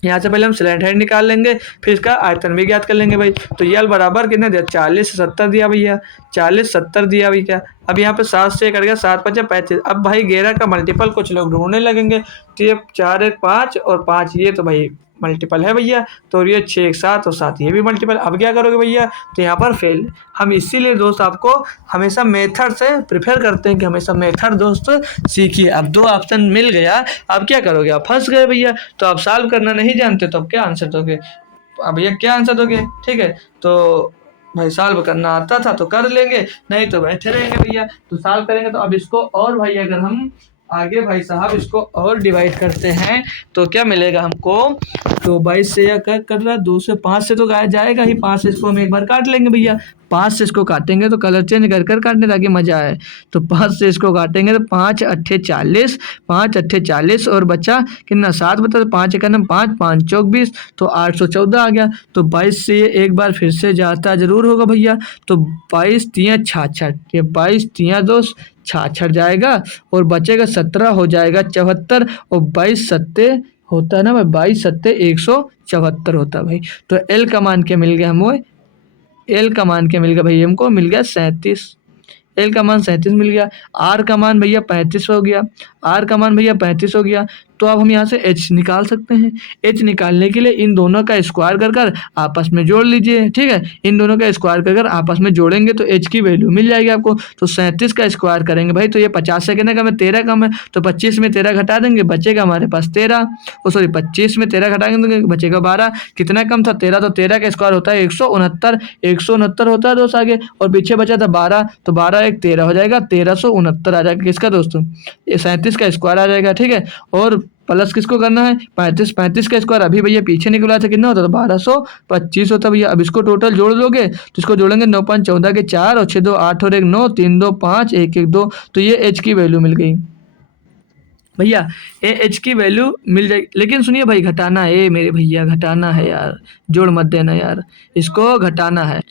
यहाँ से पहले हम स्लैंट हैंड निकाल लेंगे, फिर इसका आयतन भी ज्ञात कर लेंगे भाई। तो यल बराबर कितना दिया, 40 से 70 दिया भैया, 40 70 दिया भैया। अब यहाँ पे 7 से कट गया, 7 5 35। अब भाई 11 का मल्टीपल कुछ लोग ढूंढने लगेंगे, तो ये 4 1 5 और 5 ये तो भाई मल्टीपल है भैया, तो ये 6 1 7 और 7 ये भी मल्टीपल। अब क्या करोगे भैया, तो यहाँ पर फेल। हम इसीलिए दोस्त आपको हमेशा मेथड से प्रेफर करते हैं कि हमेशा मेथड दोस्त सीखिए। अब 2 ऑप्शन मिल गया, अब क्या करोगे, आप फंस गए भैया, तो आप सॉल्व करना नहीं जानते तो अब क्या आंसर दोगे, अब भैया क्या आंसर दोगे, ठीक है। तो भाई सॉल्व करना आता था तो कर लेंगे, नहीं तो बैठे रहेंगे भैया। तो सॉल्व करेंगे तो अब इसको और भाई अगर हम आगे भाई साहब इसको और डिवाइड करते हैं तो क्या मिलेगा हमको, तो 22 से या कर रहा है 2 से 5 से तो जाएगा ही, 5 से इसको हम एक बार काट लेंगे भैया, 5 से इसको काटेंगे तो कलर चेंज कर कर काटने ताकि मजा आए। तो 5 से इसको काटेंगे तो 5 8 40, 5 8 40 और बचा कितना 7 बता, तो 5 1 5 5 चौक 20, तो 814 आ गया। तो 22 से ये एक बार फिर से जाता जरूर होगा भैया, तो 22 3 66, ये 22 3 2 66 जाएगा और बचेगा 17 हो जाएगा 74, और 22 सत्ते होता है ना भाई, 22 सत्ते 174 होता है भाई। तो एल का मान क्या मिल गया हमें, एल का मान क्या मिल गया भाई, हमको मिल गया 37, एल का मान 37 मिल गया। आर का मान भैया 35 हो गया, आर का मान भैया 35 हो गया। तो अब हम यहाँ से एच निकाल सकते हैं। एच निकालने के लिए इन दोनों का स्क्वायर कर कर आपस में जोड़ लीजिए, ठीक है। इन दोनों का स्क्वायर कर कर आपस में जोड़ेंगे तो एच की वैल्यू मिल जाएगी आपको। तो 37 का स्क्वायर करेंगे भाई, तो ये 50 से कितना कम है, 13 कम है, तो 25 में 13 घटा देंगे, बचेगा हमारे पास 13। सॉरी 25 में 13 घटाएंगे तो बचेगा 12। कितना कम था, 13, तो 13 का स्क्वायर होता है 169, 169 होता है दोस्त आगे, और पीछे बचा था 12, तो 12 एक 13 हो जाएगा, 1369 आ जाएगा किसका दोस्तों, ये 37 का स्क्वायर आ जाएगा, ठीक है। और प्लस किसको करना है, 35, 35 का स्क्वायर अभी भैया पीछे निकला था कितना होता था, 1225 होता भैया। अब इसको टोटल जोड़ लोगे तो इसको जोड़ेंगे 9 5 14 के 4 और 6 2 8 और 1 9 3 2 5 1 1 2, तो ये एच की वैल्यू मिल गई भैया। ए एच की वैल्यू मिल जाएगी, लेकिन सुनिए भाई घटाना है मेरे भैया, घटाना है यार, जोड़ मत देना यार, इसको घटाना है,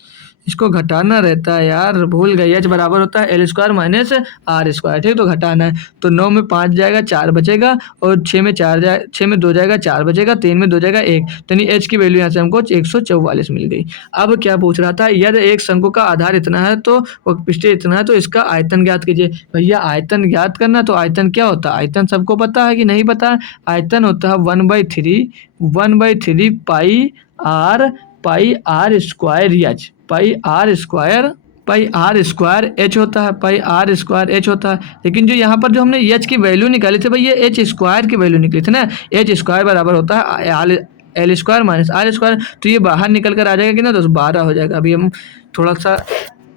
इसको घटाना रहता है यार, भूल गए। एच बराबर होता है L square minus R square, ठीक, तो घटाना है। तो 9 में 5 जाएगा 4 बचेगा, और 6 में 4 जाए 6 में 2 जाएगा 4 बचेगा, 3 में 2 जाएगा 1, तो यानी एच की वैल्यू यहाँ से हमको 144 मिल गई। अब क्या पूछ रहा था, यदि एक शंकु का आधार इतना है तो पृष्ठ इतना है तो इसका आयतन ज्ञात कीजिए। भैया आयतन ज्ञात करना, तो आयतन क्या होता है, आयतन सबको पता है कि नहीं पता है, आयतन होता है 1/3 pi r square h, pi r square h होता है, पाई आर स्क्वायर एच होता है। लेकिन जो यहाँ पर जो हमने एच की वैल्यू निकाली थी भाई, ये एच स्क्वायर की वैल्यू निकली थी ना, एच स्क्वायर बराबर होता है L square minus R square, तो ये बाहर निकल कर आ जाएगा कि ना, तो 12 हो जाएगा। अभी हम थोड़ा सा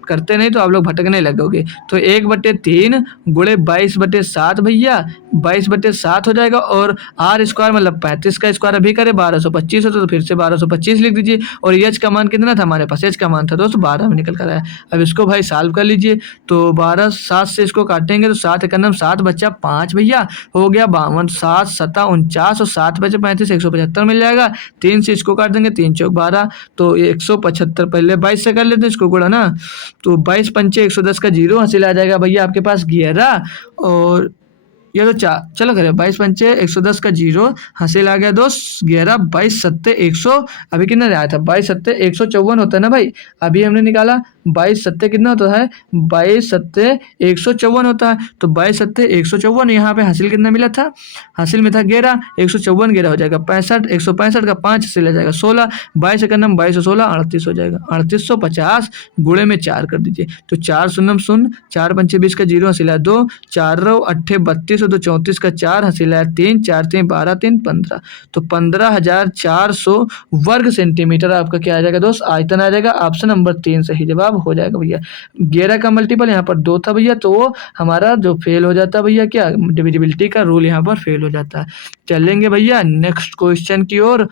करते नहीं तो आप लोग भटकने लगोगे। तो 1/3 गुणे 22/7 भैया, 22/7 हो जाएगा, और आर स्क्वायर मतलब 35 का स्क्वायर अभी करे 1225 होता, तो फिर से 1225 लिख दीजिए। और एच का मान कितना था हमारे पास, एच का मान था दोस्तों 12 में निकल कर आया। अब इसको भाई सॉल्व कर लीजिए, तो 12 7 से इसको काटेंगे तो 7 एकम 7 बच्चा 5 भैया, हो गया 52, 7 7 49 और 7 बचे 35, 175 मिल जाएगा। 3 से इसको काट देंगे, 3 चौक 12, तो 175 पहले 22 से कर लेते हैं इसको गुणा ना, तो 22 पंचे 110 का जीरो हासिल आ जाएगा भैया आपके पास 11, और ये तो चलो करें 22 पंचे 110 का जीरो हासिल आ गया दोस्त 11, 22 सत्ते 100, अभी कितना आया था 22 सत्ते 154 होता है ना भाई, अभी हमने निकाला 22 सत्ते कितना होता है, 22 सत्ते 154 होता है, तो 22 सत्ते 154, यहाँ पे हासिल कितना मिला था, हासिल में था 11, 154 11 हो जाएगा 65, 165 का 5 से ले जाएगा 16, 22 का नम 22 16 38 हो जाएगा, 3850 गुणे में 4 कर दीजिए, तो 4 शून्य शून्य, 4 पंचे 20 का जीरो हासिल है 2, 4 रहो 8 32 तो 34 का 4 हासिल है 3, 4 3 12 3 15, तो 15,400 वर्ग सेंटीमीटर आपका क्या आ जाएगा दोस्त, आयतन आ जाएगा। ऑप्शन नंबर 3 सही जवाब हो जाएगा भैया। 11 का मल्टीपल यहाँ पर 2 था भैया, तो वो हमारा जो फेल हो जाता है भैया, क्या डिविजिबिलिटी का रूल यहाँ पर फेल हो जाता है। चलेंगे भैया नेक्स्ट क्वेश्चन की ओर।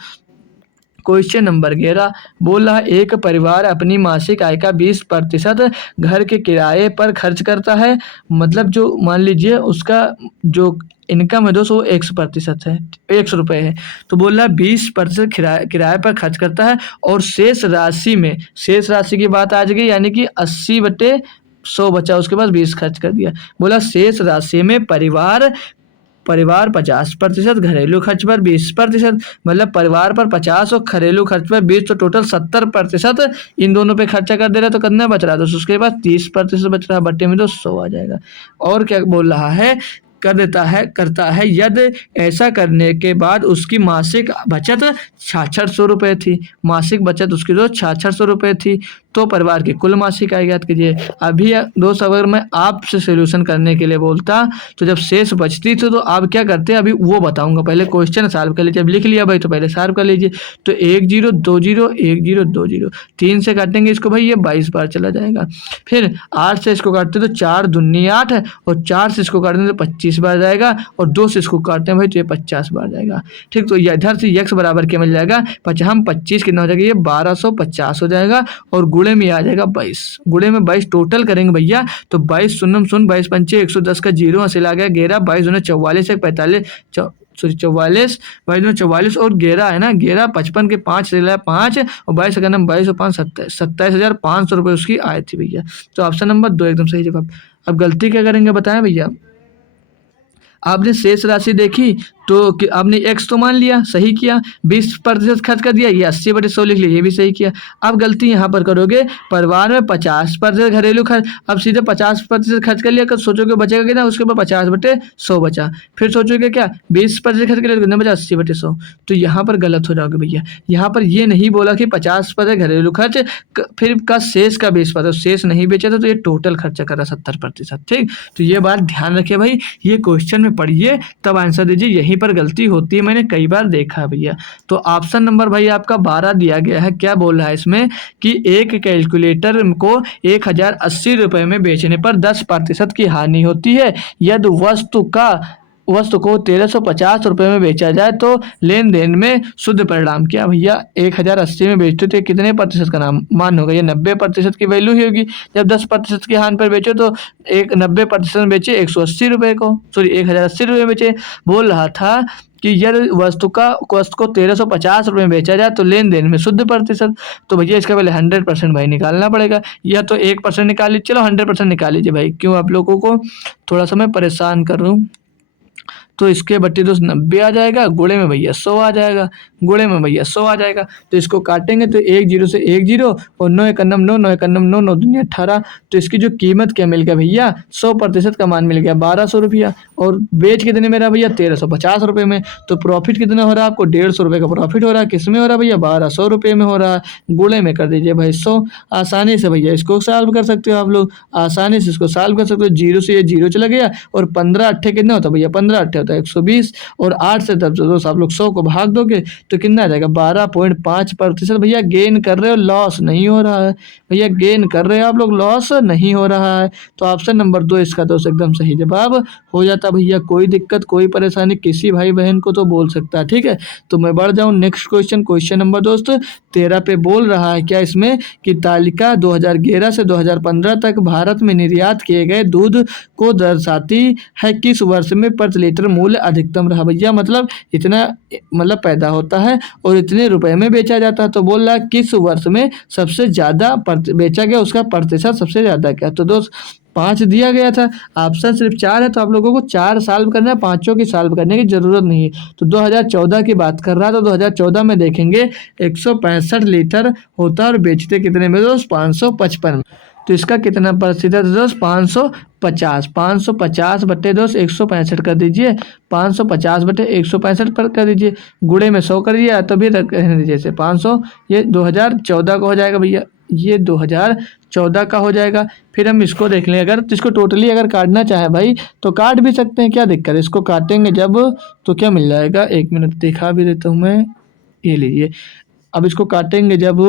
क्वेश्चन नंबर 11 बोल रहा है, एक परिवार अपनी मासिक आय का 20% घर के किराए पर खर्च करता है, मतलब जो मान लीजिए उसका जो इनकम है दोस्तों वो 100% है, 100 रुपये है, तो बोल रहा है 20% किराए पर खर्च करता है, और शेष राशि की बात आ जाएगी, यानी कि 80/100 बचा, उसके पास 20 खर्च कर दिया। बोला शेष राशि में परिवार 50%, घरेलू खर्च पर 20%, मतलब परिवार पर 50 और घरेलू खर्च पर 20, तो टोटल 70% इन दोनों पे खर्चा कर दे रहा है, तो कितना बच रहा है दोस्तों, उसके पास 30% बच रहा है, बट्टे में तो 100 आ जाएगा। और क्या बोल रहा है, करता है यदि ऐसा करने के बाद उसकी मासिक बचत 6600 रुपये थी, मासिक बचत उसकी जो 6600 रुपये थी, तो परिवार की कुल मासिक आय ज्ञात कीजिए। अभी दोस्त अगर मैं आपसे सोल्यूशन करने के लिए बोलता तो जब शेष बचती थी तो आप क्या करते, अभी वो बताऊंगा, पहले क्वेश्चन सॉल्व कर लीजिए। अब लिख लिया भाई तो पहले सॉल्व कर लीजिए, तो 1 0 2 0 1 0 2 0, 3 से काटेंगे इसको भाई, ये 22 बार चला जाएगा। फिर 8 से इसको काटते तो 4 दूनी 8 है, और 4 से इसको काटते तो 25 बार जाएगा, और 2 से इसको काटते हैं भाई तो ये 50 बार जाएगा। ठीक, तो इधर से x बराबर क्या मिल जाएगा, हम 25 कितना हो जाएगा, ये 1250 हो जाएगा, और गुणे में आ जाएगा 22, गुणे में 22 टोटल करेंगे भैया, तो 22 शून्य शून्य 22 पंचे 110 का जीरो हासिल आ गया 11, 22 दूनी 44 1 45 44 22 44 और 11 है ना, 11 55 के 5 से लाया 5, और 22 का नाम 22 और 5 27,500 रुपये उसकी आय थी भैया। तो ऑप्शन नंबर 2 एकदम सही जवाब। अब गलती क्या करेंगे बताएं भैया, आपने शेष राशि देखी तो आपने एक्स तो मान लिया, सही किया, 20% खर्च कर दिया, ये 80/100 लिख लिया, ये भी सही किया। अब गलती यहाँ पर करोगे, परिवार में 50% घरेलू खर्च, अब सीधे 50% खर्च कर लिया, कर सोचोगे बचेगा कितना, उसके ऊपर 50/100 बचा, फिर सोचोगे क्या 20% खर्च कर लिया, कितना बचा, 80/100। तो यहाँ पर गलत हो जाओगे भैया। यहाँ पर ये नहीं बोला कि 50% घरेलू खर्च फिर का शेष का 20%, शेष नहीं बेचा था, तो ये टोटल खर्चा करा 70%। ठीक, तो ये बात ध्यान रखिए भाई, ये क्वेश्चन में पढ़िए तब आंसर दीजिए, यहीं पर गलती होती है, मैंने कई बार देखा है भैया। तो ऑप्शन नंबर भाई आपका 12 दिया गया है। क्या बोल रहा है इसमें कि एक कैलकुलेटर को 1080 रुपये में बेचने पर 10% की हानि होती है, यदि वस्तु को 1350 रुपये में बेचा जाए तो लेन देन में शुद्ध परिणाम क्या भैया, 1080 में बेचते तो कितने प्रतिशत का नाम मान होगा, ये 90% की वैल्यू ही होगी। जब 10% की हानि पर बेचो तो 90% में बेचे 180 रुपये को, सॉरी 1080 रुपये बेचे। बोल रहा था कि यदि वस्तु को 1350 रुपये में बेचा जाए तो लेन देन में शुद्ध प्रतिशत, तो भैया इसका पहले 100% भाई निकालना पड़ेगा, या तो 1% निकाल लीजिए, चलो 100% निकाल लीजिए भाई, क्यों आप लोगों को थोड़ा सा मैं परेशान कर रहा हूँ। तो इसके बट्टे दोस्त 90 आ जाएगा, गुणे में भैया 100 आ जाएगा, गुणे में भैया 100 आ जाएगा। तो इसको काटेंगे तो 1 0 से 1 0 और 9 एकन्नम 9, 9 एकन्नम 9, 9 दूनी 18। तो इसकी जो कीमत क्या मिल गया भैया, 100% का मान मिल गया 1200 रुपया, और बेच कितने में रहा भैया, 1350 रुपये में। तो प्रॉफिट कितना हो रहा है आपको, 150 रुपये का प्रॉफिट हो रहा है। किस में हो रहा है भैया, 1200 रुपये में हो रहा है। गुणे में कर दीजिए भाई 100, आसानी से भैया इसको सॉल्व कर सकते हो आप लोग, आसानी से इसको सॉल्व कर सकते हो। 0 से ये 0 चला गया, और 15 अट्ठे कितना होता है भैया, 15 अट्ठे होता है 120, और 8 से तब दोस्त आप लोग 100 को भाग दोगे तो कितना आ जाएगा, 12.5%। भैया गेन कर रहे हो, लॉस नहीं हो रहा है भैया, गेन कर रहे हो आप लोग, लॉस नहीं हो रहा है। तो ऑप्शन नंबर 2 इसका दोस्त एकदम सही जवाब हो जाता भैया। कोई दिक्कत कोई परेशानी किसी भाई बहन को तो बोल सकता है, ठीक है। तो मैं बढ़ जाऊँ नेक्स्ट क्वेश्चन नंबर दोस्त 13 पे बोल रहा है क्या इसमें कि तालिका 2011 से 2015 तक भारत में निर्यात किए गए दूध को दर्शाती है, किस वर्ष में प्रति लीटर मूल्य अधिकतम रहा भैया, मतलब इतना पैदा होता है और इतने रुपए में बेचा जाता है। तो बोल रहा है किस वर्ष में सबसे ज़्यादा बेचा गया, उसका प्रतिशत सबसे ज़्यादा क्या। तो दोस्त 5 दिया गया था, ऑप्शन सिर्फ 4 है, तो आप लोगों को 4 सॉल्व करना है, पाँचों की सॉल्व करने की जरूरत नहीं है। तो 2014 की बात कर रहा है, तो 2014 में देखेंगे 165 लीटर होता है और बेचते कितने में दोस्त, 555। तो इसका कितना प्रतिशत है दोस्त, 550, 550 बट्टे दोस्त 165 कर दीजिए, 550 बट्टे 165 पर कर दीजिए, गुणे में 100 कर दिया, तभी रहने दीजिए इसे 500। ये 2014 का हो जाएगा भैया, ये 2014 का हो जाएगा। फिर हम इसको देख लें, अगर तो इसको टोटली अगर काटना चाहे भाई तो काट भी सकते हैं, क्या दिक्कत है। इसको काटेंगे जब तो क्या मिल जाएगा, 1 मिनट दिखा भी देता हूँ मैं, ये लीजिए। अब इसको काटेंगे जब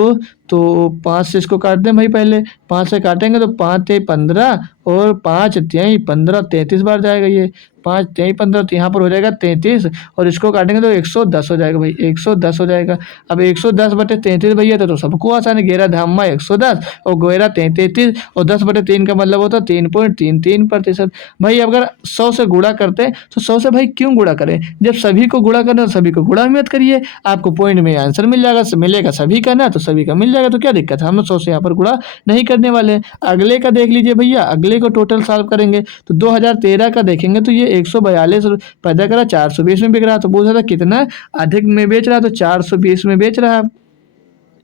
तो 5 से इसको काट दें भाई, पहले 5 से काटेंगे तो 5 3 15 और 5 3 15, 33 बार जाएगा ये, 5 3 15, तो यहाँ पर हो जाएगा 33, और इसको काटेंगे तो 110 हो जाएगा भाई, 110 हो जाएगा। अब 110 बटे 33 भैया, तो सबको आसान है, 11 धामा 110 और 11 33, और 10 बटे 3 का मतलब होता है 3.33%। भाई अगर 100 से गुणा करते हैं तो 100 से भाई क्यों गुणा करें, जब सभी को गुणा करना है तो सभी को गुणा मत करिए, आपको पॉइंट में आंसर मिल जाएगा, मिलेगा सभी का ना, तो सभी का मिल जाएगा, तो क्या दिक्कत है। हम 100 से यहाँ पर गुणा नहीं करने वाले हैं। अगले का देख लीजिए भैया, अगले को टोटल सॉल्व करेंगे तो 2013 का देखेंगे तो ये 142 पैदा करा, 420 में बिक रहा, तो बोल सकता कितना अधिक में बेच रहा है, तो 420 में बेच रहा है।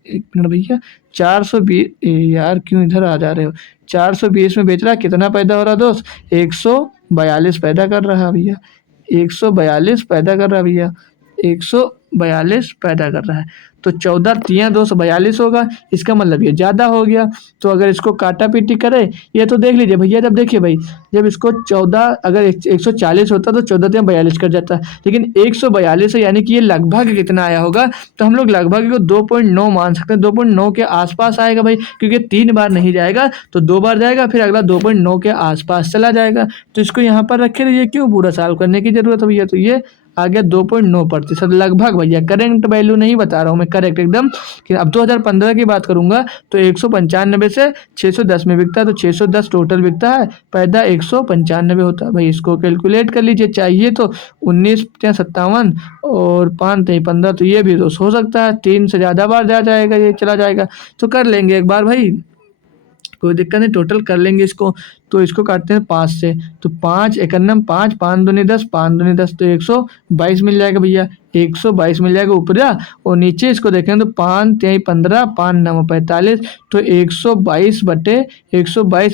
एक मिनट भैया, 420 यार क्यों इधर आ जा रहे हो, 420 में बेच रहा है, कितना पैदा हो रहा है दोस्त, 142 पैदा कर रहा है भैया, 142 पैदा कर रहा है भैया, 142 पैदा कर रहा है। तो 14 3 242 होगा, इसका मतलब ये ज़्यादा हो गया। तो अगर इसको काटा पीटी करें, ये तो देख लीजिए भैया, जब देखिए भाई, जब इसको 14 अगर 140 होता तो 14 3 42 कर जाता, लेकिन 142 है, यानी कि ये लगभग कितना आया होगा, तो हम लोग लगभग को 2.9 मान सकते हैं, 2.9 के आसपास आएगा भाई, क्योंकि 3 बार नहीं जाएगा तो 2 बार जाएगा, फिर अगला 2.9 के आसपास चला जाएगा। तो इसको यहाँ पर रखे रहिए, क्यों पूरा सॉल्व करने की जरूरत है भैया। तो ये आ गया 2.9% लगभग भैया, करेक्ट वैल्यू नहीं बता रहा हूँ मैं, करेक्ट एकदम। कि अब 2015 की बात करूंगा तो 195 से 610 में बिकता है, तो 610 टोटल बिकता है, पैदा 195 होता है भाई। इसको कैलकुलेट कर लीजिए, चाहिए तो 19 या 57 और 5 3 15, तो ये भी दोस्त हो सकता है 3 से ज़्यादा बार जा जाएगा, ये चला जाएगा। तो कर लेंगे एक बार भाई, कोई दिक्कत नहीं, टोटल कर लेंगे इसको। तो इसको काटते हैं 5 से, तो 5 एकन्नम 5, 5 दूनी 10, 5 दूनी 10, तो 122 मिल जाएगा भैया, 122 मिल जाएगा ऊपरा। और नीचे इसको देखें तो 5 तिहाई 15, 5 9 45, तो 122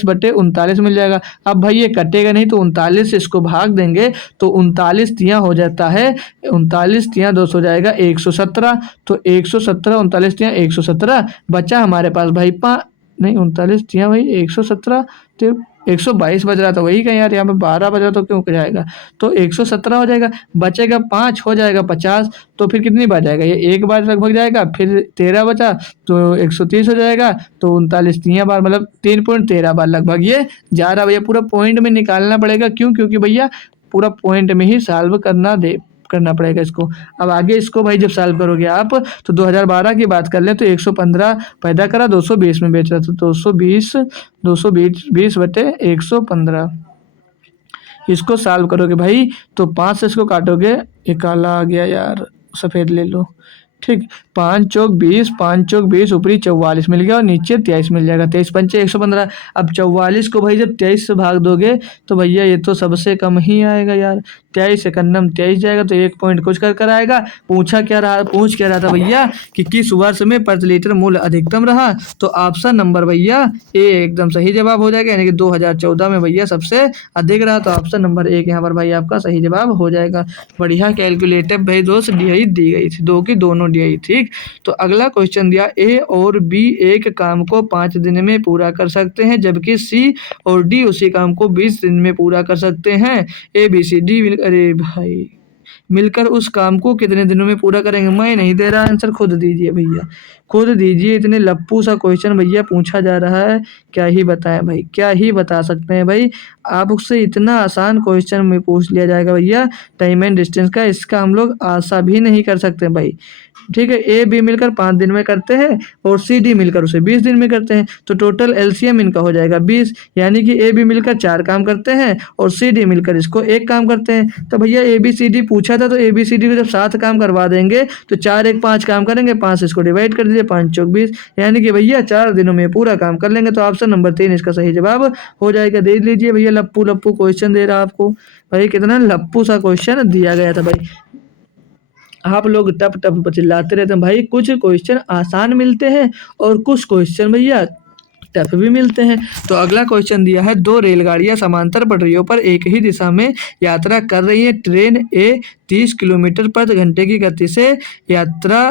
बटे 39 मिल जाएगा। अब भाई ये कटेगा नहीं, तो 39 से इसको भाग देंगे तो 39 तियाँ हो जाता है, 39 तियाँ 200 हो जाएगा 117। तो 117, 39 तियाँ 117, बचा हमारे पास भाई नहीं 39 तियाँ भाई 117, तो 122 बज रहा था, वही कहीं यार यहाँ पे 12 बज रहा तो क्यों जाएगा, तो 117 हो जाएगा, बचेगा 5 हो जाएगा 50। तो फिर कितनी बार जाएगा, ये एक बार लगभग जाएगा, फिर 13 बचा तो 130 हो जाएगा। तो 39 तियाँ बार मतलब 3.13 बार लगभग ये जा रहा भैया। पूरा पॉइंट में निकालना पड़ेगा, क्यों, क्योंकि भैया पूरा पॉइंट में ही सॉल्व करना पड़ेगा इसको। अब आगे इसको भाई जब सॉल्व करोगे आप, तो 2012 की बात कर लें तो 115 पैदा करा, 220 में बेच रहा था, 220 बटे 115। इसको सॉल्व करोगे भाई तो 5 से इसको काटोगे, ये काला आ गया यार, सफ़ेद ले लो, ठीक। 5 चौक 20, 5 चौक 20, ऊपरी 44 मिल गया और नीचे 23 मिल जाएगा, 23 पंचे 115। अब 44 को भाई जब 23 से भाग दोगे तो भैया ये तो सबसे कम ही आएगा यार, 23 एकन्नम 23 जाएगा, तो 1 पॉइंट कुछ कर आएगा। पूछ क्या रहा था भैया कि किस वर्ष में प्रति लीटर मूल्य अधिकतम रहा, तो ऑप्शन नंबर भैया ए एकदम सही जवाब हो जाएगा, यानी कि 2014 में भैया सबसे अधिक रहा, तो ऑप्शन नंबर 1 यहाँ पर भाई आपका सही जवाब हो जाएगा। बढ़िया कैलकुलेटर भाई दोस्त डी दी गई थी, दो की दोनों डी, ठीक। तो अगला क्वेश्चन दिया, ए और बी एक काम को 5 दिन में पूरा कर सकते हैं, जबकि सी और डी उसी काम को 20 दिन में पूरा कर सकते हैं। ए बी सी डी अरे भाई मिलकर उस काम को कितने दिनों में पूरा करेंगे, मैं नहीं दे रहा आंसर, खुद दीजिए भैया, खुद दीजिए। इतने लप्पू सा क्वेश्चन भैया पूछा जा रहा है, क्या ही बताएं भाई, क्या ही बता सकते हैं भाई। आपसे इतना आसान क्वेश्चन में पूछ लिया जाएगा भैया टाइम एंड डिस्टेंस का, इसका हम लोग आशा भी नहीं कर सकते भाई, ठीक है। ए बी मिलकर 5 दिन में करते हैं और सी डी मिलकर उसे 20 दिन में करते हैं, तो टोटल एलसीएम इनका हो जाएगा 20, यानी कि ए बी मिलकर 4 काम करते हैं और सी डी मिलकर इसको 1 काम करते हैं। तो भैया ए बी सी डी पूछा था, तो ए बी सी डी को जब 7 काम करवा देंगे तो 4 1 5 काम करेंगे, 5 से इसको डिवाइड कर दीजिए, 5 चौक 20, यानी कि भैया 4 दिनों में पूरा काम कर लेंगे। तो ऑप्शन नंबर 3 इसका सही जवाब हो जाएगा। दे लीजिए भैया, लप्पू लप्पू क्वेश्चन दे रहा आपको भाई, कितना लप्पू सा क्वेश्चन दिया गया था भाई। आप लोग टप टप चिल्लाते रहते हैं भाई, कुछ क्वेश्चन आसान मिलते हैं और कुछ क्वेश्चन भैया टफ भी मिलते हैं। तो अगला क्वेश्चन दिया है, 2 रेलगाड़ियां समांतर पटरियों पर एक ही दिशा में यात्रा कर रही है। ट्रेन ए 30 किलोमीटर प्रति घंटे की गति से यात्रा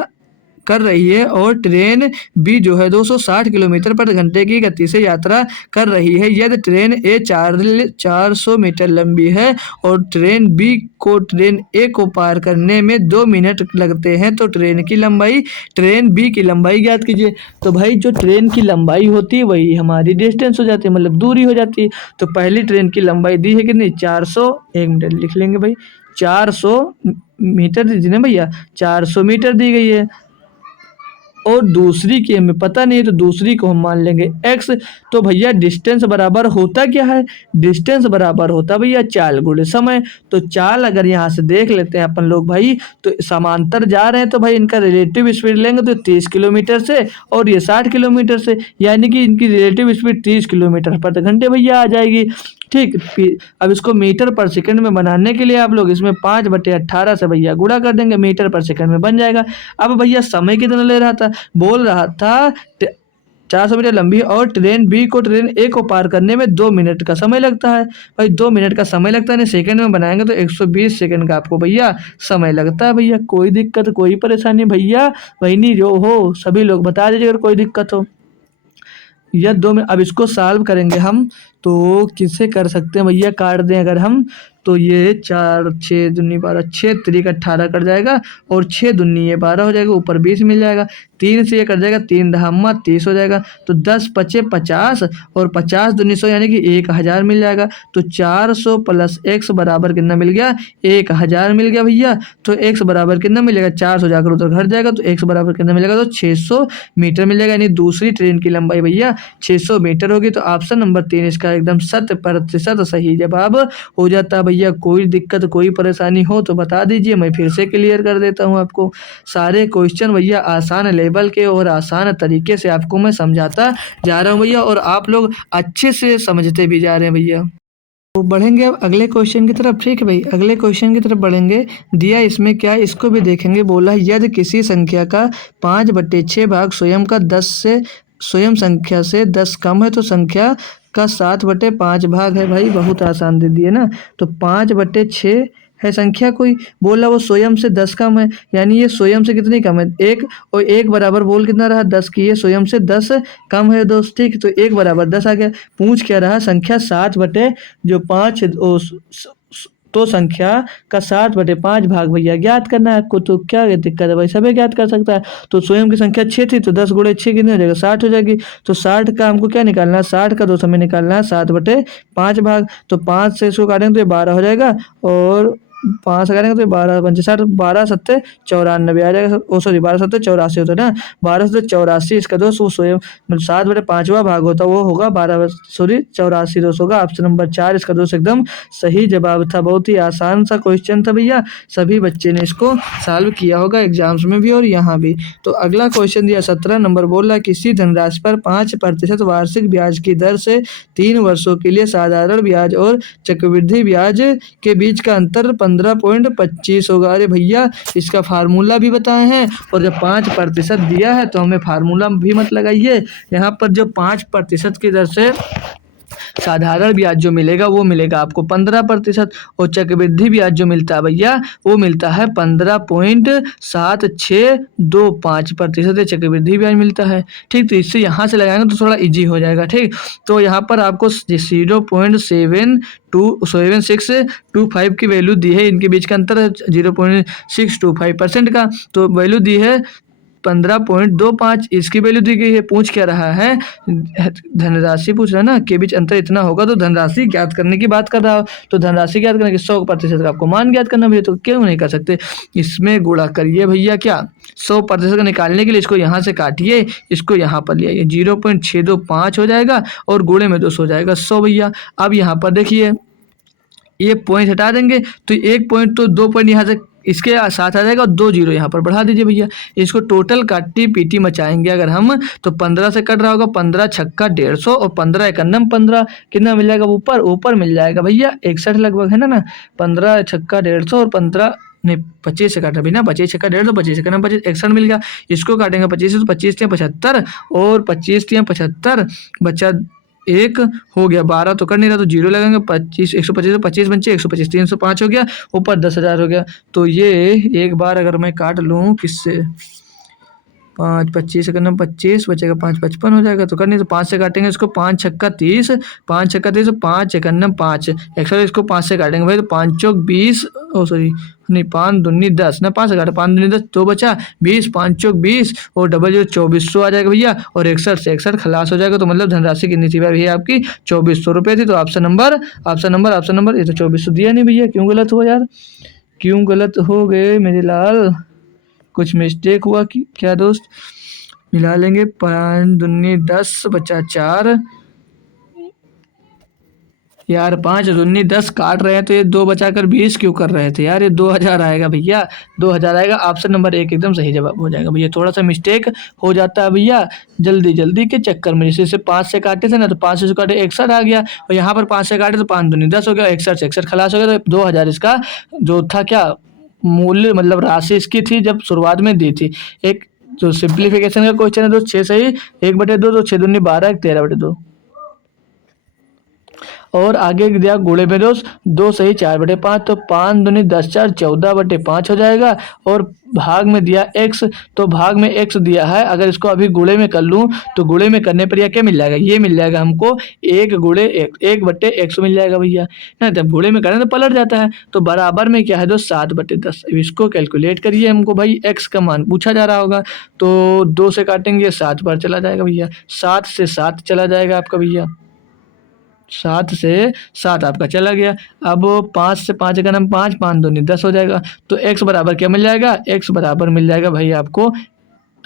कर रही है और ट्रेन बी जो है 260 किलोमीटर प्रति घंटे की गति से यात्रा कर रही है। यदि ट्रेन ए 400 मीटर लंबी है और ट्रेन बी को ट्रेन ए को पार करने में 2 मिनट लगते हैं, तो ट्रेन बी की लंबाई ज्ञात कीजिए। तो भाई जो ट्रेन की लंबाई होती है वही हमारी डिस्टेंस हो जाती है, मतलब दूरी हो जाती है। तो पहली ट्रेन की लंबाई दी है कितनी, 400, 1 मिनट लिख लेंगे भाई, 400 मीटर दी ना भैया, 400 मीटर दी गई है, और दूसरी की हमें पता नहीं है, तो दूसरी को हम मान लेंगे x। तो भैया डिस्टेंस बराबर होता क्या है, डिस्टेंस बराबर होता भैया चाल गुणे समय। तो चाल अगर यहाँ से देख लेते हैं अपन लोग भाई, तो समांतर जा रहे हैं तो भाई इनका रिलेटिव स्पीड लेंगे तो 30 किलोमीटर से और ये 60 किलोमीटर से, यानी कि इनकी रिलेटिव स्पीड 30 किलोमीटर प्रति घंटे भैया आ जाएगी, ठीक। अब इसको मीटर पर सेकंड में बनाने के लिए आप लोग इसमें 5/18 से भैया गुणा कर देंगे, मीटर पर सेकंड में बन जाएगा। अब भैया समय कितना ले रहा था, बोल रहा था 400 मीटर लंबी और ट्रेन बी को ट्रेन ए को पार करने में 2 मिनट का समय लगता है। भाई 2 मिनट का समय लगता है, नहीं सेकंड में बनाएंगे तो 120 सेकंड का आपको भैया समय लगता है भैया। कोई दिक्कत कोई परेशानी भैया, वही जो हो सभी लोग बता दीजिए अगर कोई दिक्कत हो। या 2 में अब इसको सॉल्व करेंगे हम, तो किससे कर सकते हैं भैया, काट दें अगर हम, तो ये 4 6 दूनी 12, 6 3 18 कट जाएगा और 6 दूनी ये 12 हो जाएगा, ऊपर 20 मिल जाएगा, 3 से ये कट जाएगा, 3 दहामा 30 हो जाएगा, तो 10 पचे 50 और 50 दूनी 100 यानी कि 1000 मिल जाएगा। तो 400 प्लस x बराबर कितना मिल गया, 1000 मिल गया भैया। तो x बराबर कितना मिलेगा, 400 जाकर उधर घट जाएगा, तो x बराबर कितना मिलेगा, तो 600 मीटर मिल जाएगा, यानी दूसरी ट्रेन की लंबाई भैया 600 मीटर होगी। तो ऑप्शन नंबर 3 इसका एकदम 100% सही जवाब हो जाता है भैया। कोई दिक्कत कोई परेशानी हो तो बता दीजिए, मैं फिर से क्लियर कर देता हूँ आपको। सारे क्वेश्चन भैया आसान लेवल के और आसान तरीके से आपको मैं समझाता जा रहा हूँ भैया, और आप लोग अच्छे से समझते भी जा रहे हैं भैया। तो बढ़ेंगे अब अगले क्वेश्चन की तरफ। ठीक है भाई, अगले क्वेश्चन की तरफ बढ़ेंगे। दिया इसमें क्या है इसको भी देखेंगे। बोला यदि किसी संख्या का 5/6 भाग स्वयं संख्या से 10 कम है तो संख्या का 7/5 भाग है। भाई बहुत आसान दे दिए ना। तो 5/6 है संख्या कोई, बोला वो स्वयं से 10 कम है, यानी ये स्वयं से कितनी कम है, 1, और 1 बराबर बोल कितना रहा 10 की, ये स्वयं से 10 कम है दोस्त। ठीक, तो 1 बराबर 10 आ गया। पूछ क्या रहा, संख्या 7/5 तो संख्या का 7/5 भाग भैया ज्ञात करना है आपको। तो क्या दिक्कत है भाई, सभी ज्ञात कर सकता है। तो स्वयं की संख्या 6 थी तो 10 गुणे 6 कितनी हो जाएगा, 60 हो जाएगी। तो 60 का हमको क्या निकालना है, 60 का दोस्त हमें निकालना है 7/5 भाग। तो 5 से इसको काटेंगे तो ये 12 हो जाएगा, और 5 से काटेंगे तो 12×5 = 12 7 94 आ जाएगा। ओ सॉरी 12 7 84 होता है ना, 12 7 84 इसका दोस्त वो स्वयं 7/5वां भाग होता है, वो होगा 84 दोस्त होगा। ऑप्शन नंबर 4 इसका दोस्त एकदम सही जवाब था। बहुत ही आसान सा क्वेश्चन था भैया, सभी बच्चे ने इसको सॉल्व किया होगा एग्जाम्स में भी और यहाँ भी। तो अगला क्वेश्चन दिया 17 नंबर, बोल रहा है किसी धनराशि पर 5% वार्षिक ब्याज की दर से 3 वर्षों के लिए साधारण ब्याज और चक्रवृद्धि ब्याज के बीच का अंतर 15.25 होगा। अरे भैया इसका फार्मूला भी बताए हैं, और जब 5% दिया है तो हमें फार्मूला भी मत लगाइए। यहाँ पर जो 5% की दर से साधारण ब्याज जो मिलेगा वो मिलेगा आपको 15%, और चक्रवृद्धि ब्याज जो मिलता है भैया वो मिलता है 15.7625% चक्रवृद्धि ब्याज मिलता है। ठीक, तो इससे यहाँ से लगाएंगे तो थोड़ा इजी हो जाएगा। ठीक, तो यहाँ पर आपको 0.7625 की वैल्यू दी है, इनके बीच का अंतर है 0.625% का, तो वैल्यू दी है 15.25, इसकी वैल्यू दी गई है। पूछ क्या रहा है, धनराशि पूछ रहा है ना, के बीच अंतर इतना होगा, तो धनराशि ज्ञात करने की बात कर रहा हो। तो धनराशि ज्ञात करने की 100% का आपको मान ज्ञात करना भैया, तो क्यों नहीं कर सकते। इसमें गुणा करिए भैया, क्या 100% का निकालने के लिए इसको यहाँ से काटिए, इसको यहाँ पर ले आइए, 0.625 हो जाएगा और गुणे में 200 हो जाएगा 100 भैया। अब यहाँ पर देखिए ये पॉइंट हटा देंगे तो 1 पॉइंट तो 2 पॉइंट यहाँ से इसके साथ आ जाएगा, और 2 जीरो यहाँ पर बढ़ा दीजिए भैया। इसको टोटल काटी पीटी मचाएंगे अगर हम, तो 15 से कट रहा होगा, 15 छक्का 150 और 15 एकन्नम 15 कितना मिल जाएगा, ऊपर मिल जाएगा भैया 61 लगभग, है ना 15 छक्का 150 और 15 नहीं 25 से काटा भी ना, 25 छक्का 150, 25 एकन्नम 25 61 मिल गया। इसको काटेंगे 25 से, तो 25 × 75 और 25 × 75 बचा 1 हो गया, 12 तो कर नहीं रहा तो जीरो लगेंगे, 25 125 25 बचे 125 305 हो गया, ऊपर 10,000 हो गया। तो ये एक बार अगर मैं काट लूँ किससे, 5 25 एकन्नम 25 बचेगा, 5 55 हो जाएगा, तो करनी तो 5 से काटेंगे इसको, 5 छक्का 30 5 छक्का 30 5 एकन्नम 5 एक्स्ट्रा, इसको 5 से काटेंगे भाई, तो 5 चौक 20 ओ सॉरी नहीं 5 दूनी 10 ना, 5 से काटे 5 दूनी 10 तो बचा 20, 5 चौक 20 और डबल 0 2400 आ जाएगा भैया, और 61 से 61 खलास हो जाएगा। तो मतलब धनराशि कितनी थी भैया आपकी 2400 रुपये थी। तो ऑप्शन नंबर ये तो 2400 दिया नहीं भैया, क्यों गलत हुआ यार, क्यों गलत हो गए मेरे लाल, कुछ मिस्टेक हुआ कि क्या दोस्त। मिला लेंगे, 5 दूनी 10 बचा 4 यार, 5 दूनी 10 काट रहे हैं तो ये 2 बचाकर 20 क्यों कर रहे थे यार, ये 2000 आएगा भैया, 2000 आएगा। ऑप्शन नंबर 1 एकदम सही जवाब हो जाएगा भैया। थोड़ा सा मिस्टेक हो जाता है भैया जल्दी के चक्कर में, जैसे 5 से काटे थे ना, तो 5 से काटे 61 आ गया, और यहाँ पर 5 से काटे तो 5 दूनी 10 हो गया, 61 से 61 खलास हो गया, तो 2000 इसका जो था क्या मूल्य, मतलब राशि इसकी थी जब शुरुआत में दी थी। एक जो सिंप्लीफिकेशन का क्वेश्चन है दोस्त, 6 सही 1/2 तो 6 दूनी 12 13/2, और आगे दिया गुणे में दोस्त 2 सही 4/5, तो 5 दूनी 10 4 14/5 हो जाएगा, और भाग में दिया x, तो भाग में x दिया है, अगर इसको अभी गुणे में कर लूँ तो गुणे में करने पर यह क्या मिल जाएगा, ये मिल जाएगा हमको 1 गुणे 1/x मिल जाएगा भैया ना, जब गुणे में करें तो पलट जाता है। तो बराबर में क्या है दोस्त 7/10, इसको कैलकुलेट करिए, हमको भाई x का मान पूछा जा रहा होगा, तो 2 से काटेंगे 7 पर चला जाएगा भैया, 7 से 7 चला जाएगा आपका भैया, 7 से 7 आपका चला गया। अब 5 से 5 का नाम 5 5 दूनी 10 हो जाएगा, तो x बराबर क्या मिल जाएगा, x बराबर मिल जाएगा भाई आपको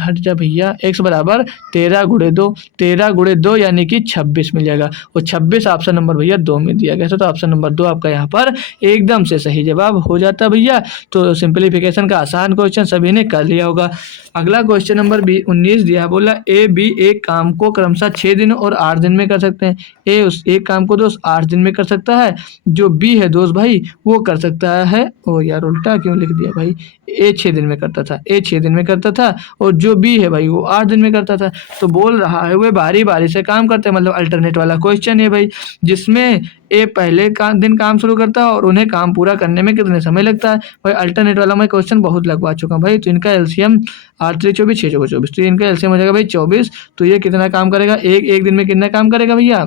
हट जा भैया, x बराबर 13 × 2, 13 × 2 यानी कि 26 मिल जाएगा। और 26 ऑप्शन नंबर भैया 2 में दिया गया था, तो ऑप्शन नंबर 2 आपका यहाँ पर एकदम से सही जवाब हो जाता है भैया। तो सिंप्लीफिकेशन का आसान क्वेश्चन सभी ने कर लिया होगा। अगला क्वेश्चन नंबर 19 दिया है, बोला ए बी एक काम को क्रमशः 6 दिन और 8 दिन में कर सकते हैं। ए उस एक काम को दोस्त 8 दिन में कर सकता है, जो बी है दोस्त भाई वो कर सकता है, ओ यार उल्टा क्यों लिख दिया भाई, ए 6 दिन में करता था, ए 6 दिन में करता था और जो बी है भाई वो 8 दिन में करता था। तो बोल रहा है वे बारी बारी से काम करते हैं, मतलब अल्टरनेट वाला क्वेश्चन है भाई, जिसमें ए पहले दिन काम शुरू करता है और उन्हें काम पूरा करने में कितने समय लगता है। भाई अल्टरनेट वाला मैं क्वेश्चन बहुत लगवा चुका हूँ भाई। तो इनका एलसीएम 8 3 24 6 4 24, तो इनका एलसीएम हो जाएगा भाई 24। तो ये कितना काम करेगा, एक दिन में कितना काम करेगा भैया,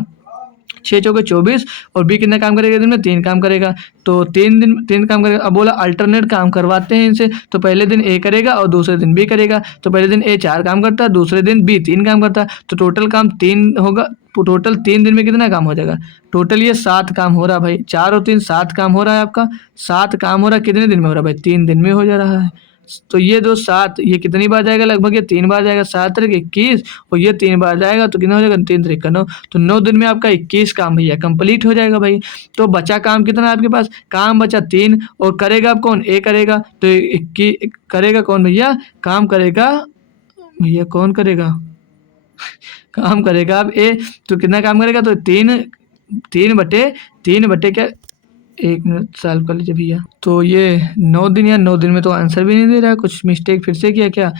6 चौके 24। और बी कितना काम करेगा दिन में, 3 काम करेगा। तो 3 काम करेगा। अब बोला अल्टरनेट काम करवाते हैं इनसे, तो पहले दिन ए करेगा और दूसरे दिन बी करेगा। तो पहले दिन ए 4 काम करता है, दूसरे दिन बी 3 काम करता है, तो टोटल काम 3 होगा। तो टोटल 3 दिन में कितना काम हो जाएगा, टोटल ये 7 काम हो रहा है भाई, 4 और 3 7 काम हो रहा है आपका, 7 काम हो रहा है। कितने दिन में हो रहा है भाई, 3 दिन में हो जा रहा है। तो ये दो 7, ये कितनी बार जाएगा, लगभग ये 3 बार जाएगा, 7 तरीके 21, और ये 3 बार जाएगा तो कितना हो जाएगा, 3 तरीके 9। तो 9 दिन में आपका 21 काम भैया कंप्लीट हो जाएगा भाई। तो बचा काम कितना है आपके पास, काम बचा 3, और करेगा अब कौन, ए करेगा। तो 21 करेगा कौन भैया, काम करेगा भैया, कौन करेगा काम करेगा अब ए। तो कितना काम करेगा, तो 3 बटे क्या, 1 मिनट सॉल्व कर लीजिए भैया। तो ये 9 दिन, या 9 दिन में तो आंसर भी नहीं दे रहा है, कुछ मिस्टेक फिर से किया क्या।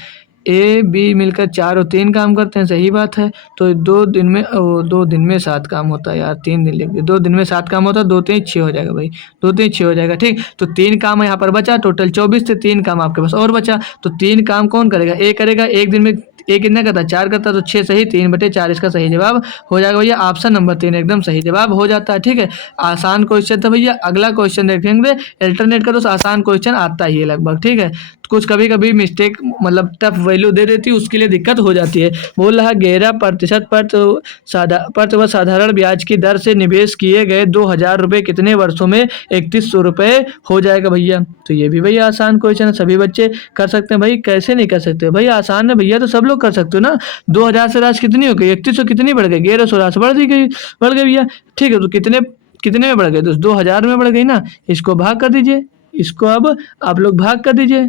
ए बी मिलकर 4 और 3 काम करते हैं, सही बात है। तो 2 दिन में 2 दिन में 7 काम होता है यार, 3 दिन लिख दिया, 2 दिन में 7 काम होता है, 2 3 6 हो जाएगा भाई, 2 3 6 हो जाएगा ठीक। तो 3 काम यहाँ पर बचा, टोटल 24 से 3 काम आपके पास और बचा। तो 3 काम कौन करेगा, ए करेगा, एक दिन में ए कितना करता है, 4 करता है, तो 6 सही, 3/4 इसका सही जवाब हो जाएगा भैया। ऑप्शन नंबर 3 एकदम सही जवाब हो जाता है ठीक है। आसान क्वेश्चन था भैया। अगला क्वेश्चन देखेंगे, अल्टरनेट का तो आसान क्वेश्चन आता ही है लगभग ठीक है। कुछ कभी कभी मिस्टेक मतलब टफ वैल्यू दे देती है, उसके लिए दिक्कत हो जाती है। बोल रहा 11% पर व साधारण ब्याज की दर से निवेश किए गए 2000 रुपये कितने वर्षों में 3100 रुपये हो जाएगा भैया। तो ये भी भैया आसान क्वेश्चन है, सभी बच्चे कर सकते हैं भाई, कैसे नहीं कर सकते भाई, आसान है भैया, तो सब लोग कर सकते हो ना। 2000 से राशि कितनी हो गई, 3100 कितनी बढ़ गई, 1100 राशि बढ़ गई भैया ठीक है। तो कितने कितने में बढ़ गए दोस्त, 2000 में बढ़ गई ना। इसको भाग कर दीजिए, इसको अब आप लोग भाग कर दीजिए,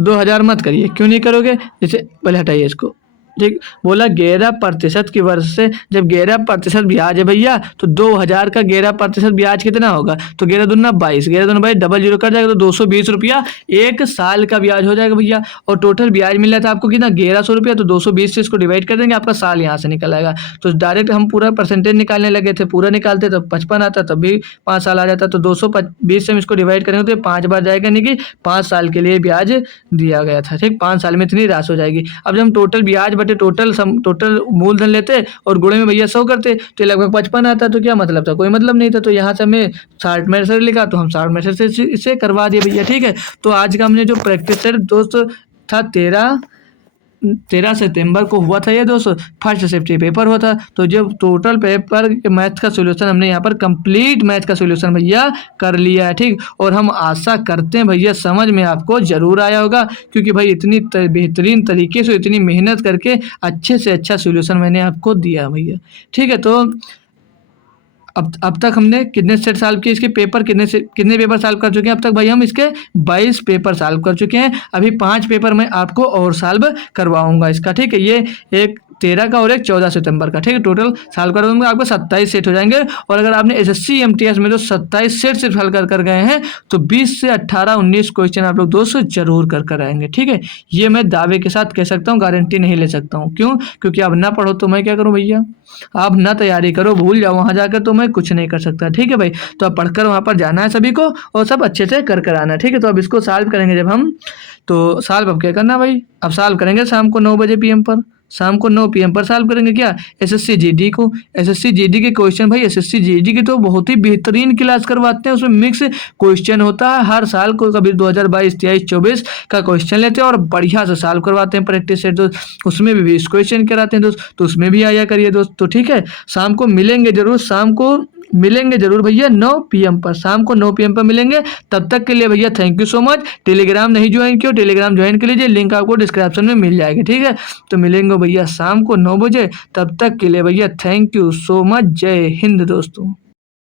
2000 मत करिए, क्यों नहीं करोगे, जैसे पहले हटाइए इसको ठीक। बोला 11% की वर्ष से, जब 11% ब्याज है भैया, तो 2000 का 11% ब्याज कितना होगा, तो 11 दूना 22, 11 दूना 22, डबल जीरो कर जाएगा, तो 220 रुपया 1 साल का ब्याज हो जाएगा भैया। और टोटल ब्याज मिल रहा था आपको कितना, 1100 रुपया, तो 220 से इसको डिवाइड कर देंगे, आपका साल यहाँ से निकल आएगा। तो डायरेक्ट हम पूरा परसेंटेज निकालने लगे थे, पूरा निकालते तो 55 आता, तब भी 5 साल आ जाता। तो 220 से हम इसको डिवाइड करेंगे तो 5 बार जाएगा, नहीं कि 5 साल के लिए ब्याज दिया गया था ठीक। 5 साल में इतनी राशि हो जाएगी। अब जब हम टोटल ब्याज बटे टोटल मूलधन लेते और गुणे में भैया 100 करते, तो लगभग 55 आता। तो क्या मतलब था, कोई मतलब नहीं था। तो यहाँ से हमें 60 में से लिखा, तो हम 60 में से इसे करवा दिए भैया ठीक है। तो आज का हमने जो प्रैक्टिस दोस्त था 13 सितंबर को हुआ था ये दोस्तों, फर्स्ट सेफ्टी पेपर हुआ था। तो जब टोटल पेपर मैथ का सॉल्यूशन हमने यहाँ पर कंप्लीट मैथ का सॉल्यूशन भैया कर लिया है ठीक। और हम आशा करते हैं भैया समझ में आपको ज़रूर आया होगा, क्योंकि भाई इतनी बेहतरीन तरीके से इतनी मेहनत करके अच्छे से अच्छा सॉल्यूशन मैंने आपको दिया भैया ठीक है। तो अब तक हमने कितने सेट सॉल्व किए, इसके पेपर कितने पेपर सॉल्व कर चुके हैं अब तक भाई, हम इसके 22 पेपर सॉल्व कर चुके हैं। अभी 5 पेपर मैं आपको और सॉल्व करवाऊंगा इसका ठीक है। ये एक 13 का और एक 14 सितंबर का ठीक है। टोटल सॉल्व कर दूंगा, आपको 27 सेट हो जाएंगे। और अगर आपने एसएससी एमटीएस में तो 27 सेट से हल कर गए हैं, तो 20 से 18 19 क्वेश्चन आप लोग दोस्तों जरूर कर आएंगे ठीक है। ये मैं दावे के साथ कह सकता हूँ, गारंटी नहीं ले सकता हूँ। क्यों, क्योंकि आप ना पढ़ो तो मैं क्या करूँ भैया, आप ना तैयारी करो, भूल जाओ वहाँ जाकर, तो मैं कुछ नहीं कर सकता ठीक है भाई। तो अब पढ़कर वहाँ पर जाना है सभी को, और सब अच्छे से कर आना है ठीक है। तो अब इसको सॉल्व करेंगे जब हम, तो सॉल्व अब क्या करना भाई, अब सॉल्व करेंगे शाम को 9 बजे PM पर, शाम को 9 PM पर सॉल्व करेंगे क्या, एसएससी जीडी को। एसएससी जीडी के क्वेश्चन भाई, एसएससी जीडी के तो बहुत ही बेहतरीन क्लास करवाते हैं, उसमें मिक्स क्वेश्चन होता है हर साल को, कभी 2022 23 24 का क्वेश्चन लेते हैं और बढ़िया से सॉल्व करवाते हैं प्रैक्टिस सेट दोस्त। उसमें भी 20 क्वेश्चन कराते हैं दोस्त, तो उसमें भी आया करिए दोस्त। तो ठीक है, शाम को मिलेंगे जरूर, शाम को मिलेंगे जरूर भैया 9 PM पर, शाम को 9 PM पर मिलेंगे। तब तक के लिए भैया thank you so much. Telegram नहीं ज्वाइन किया, टेलीग्राम ज्वाइन कर लीजिए, लिंक आपको डिस्क्रिप्शन में मिल जाएगी, ठीक है। तो मिलेंगे भैया शाम को 9 बजे। तब तक के लिए भैया थैंक यू सो मच। जय हिंद दोस्तों।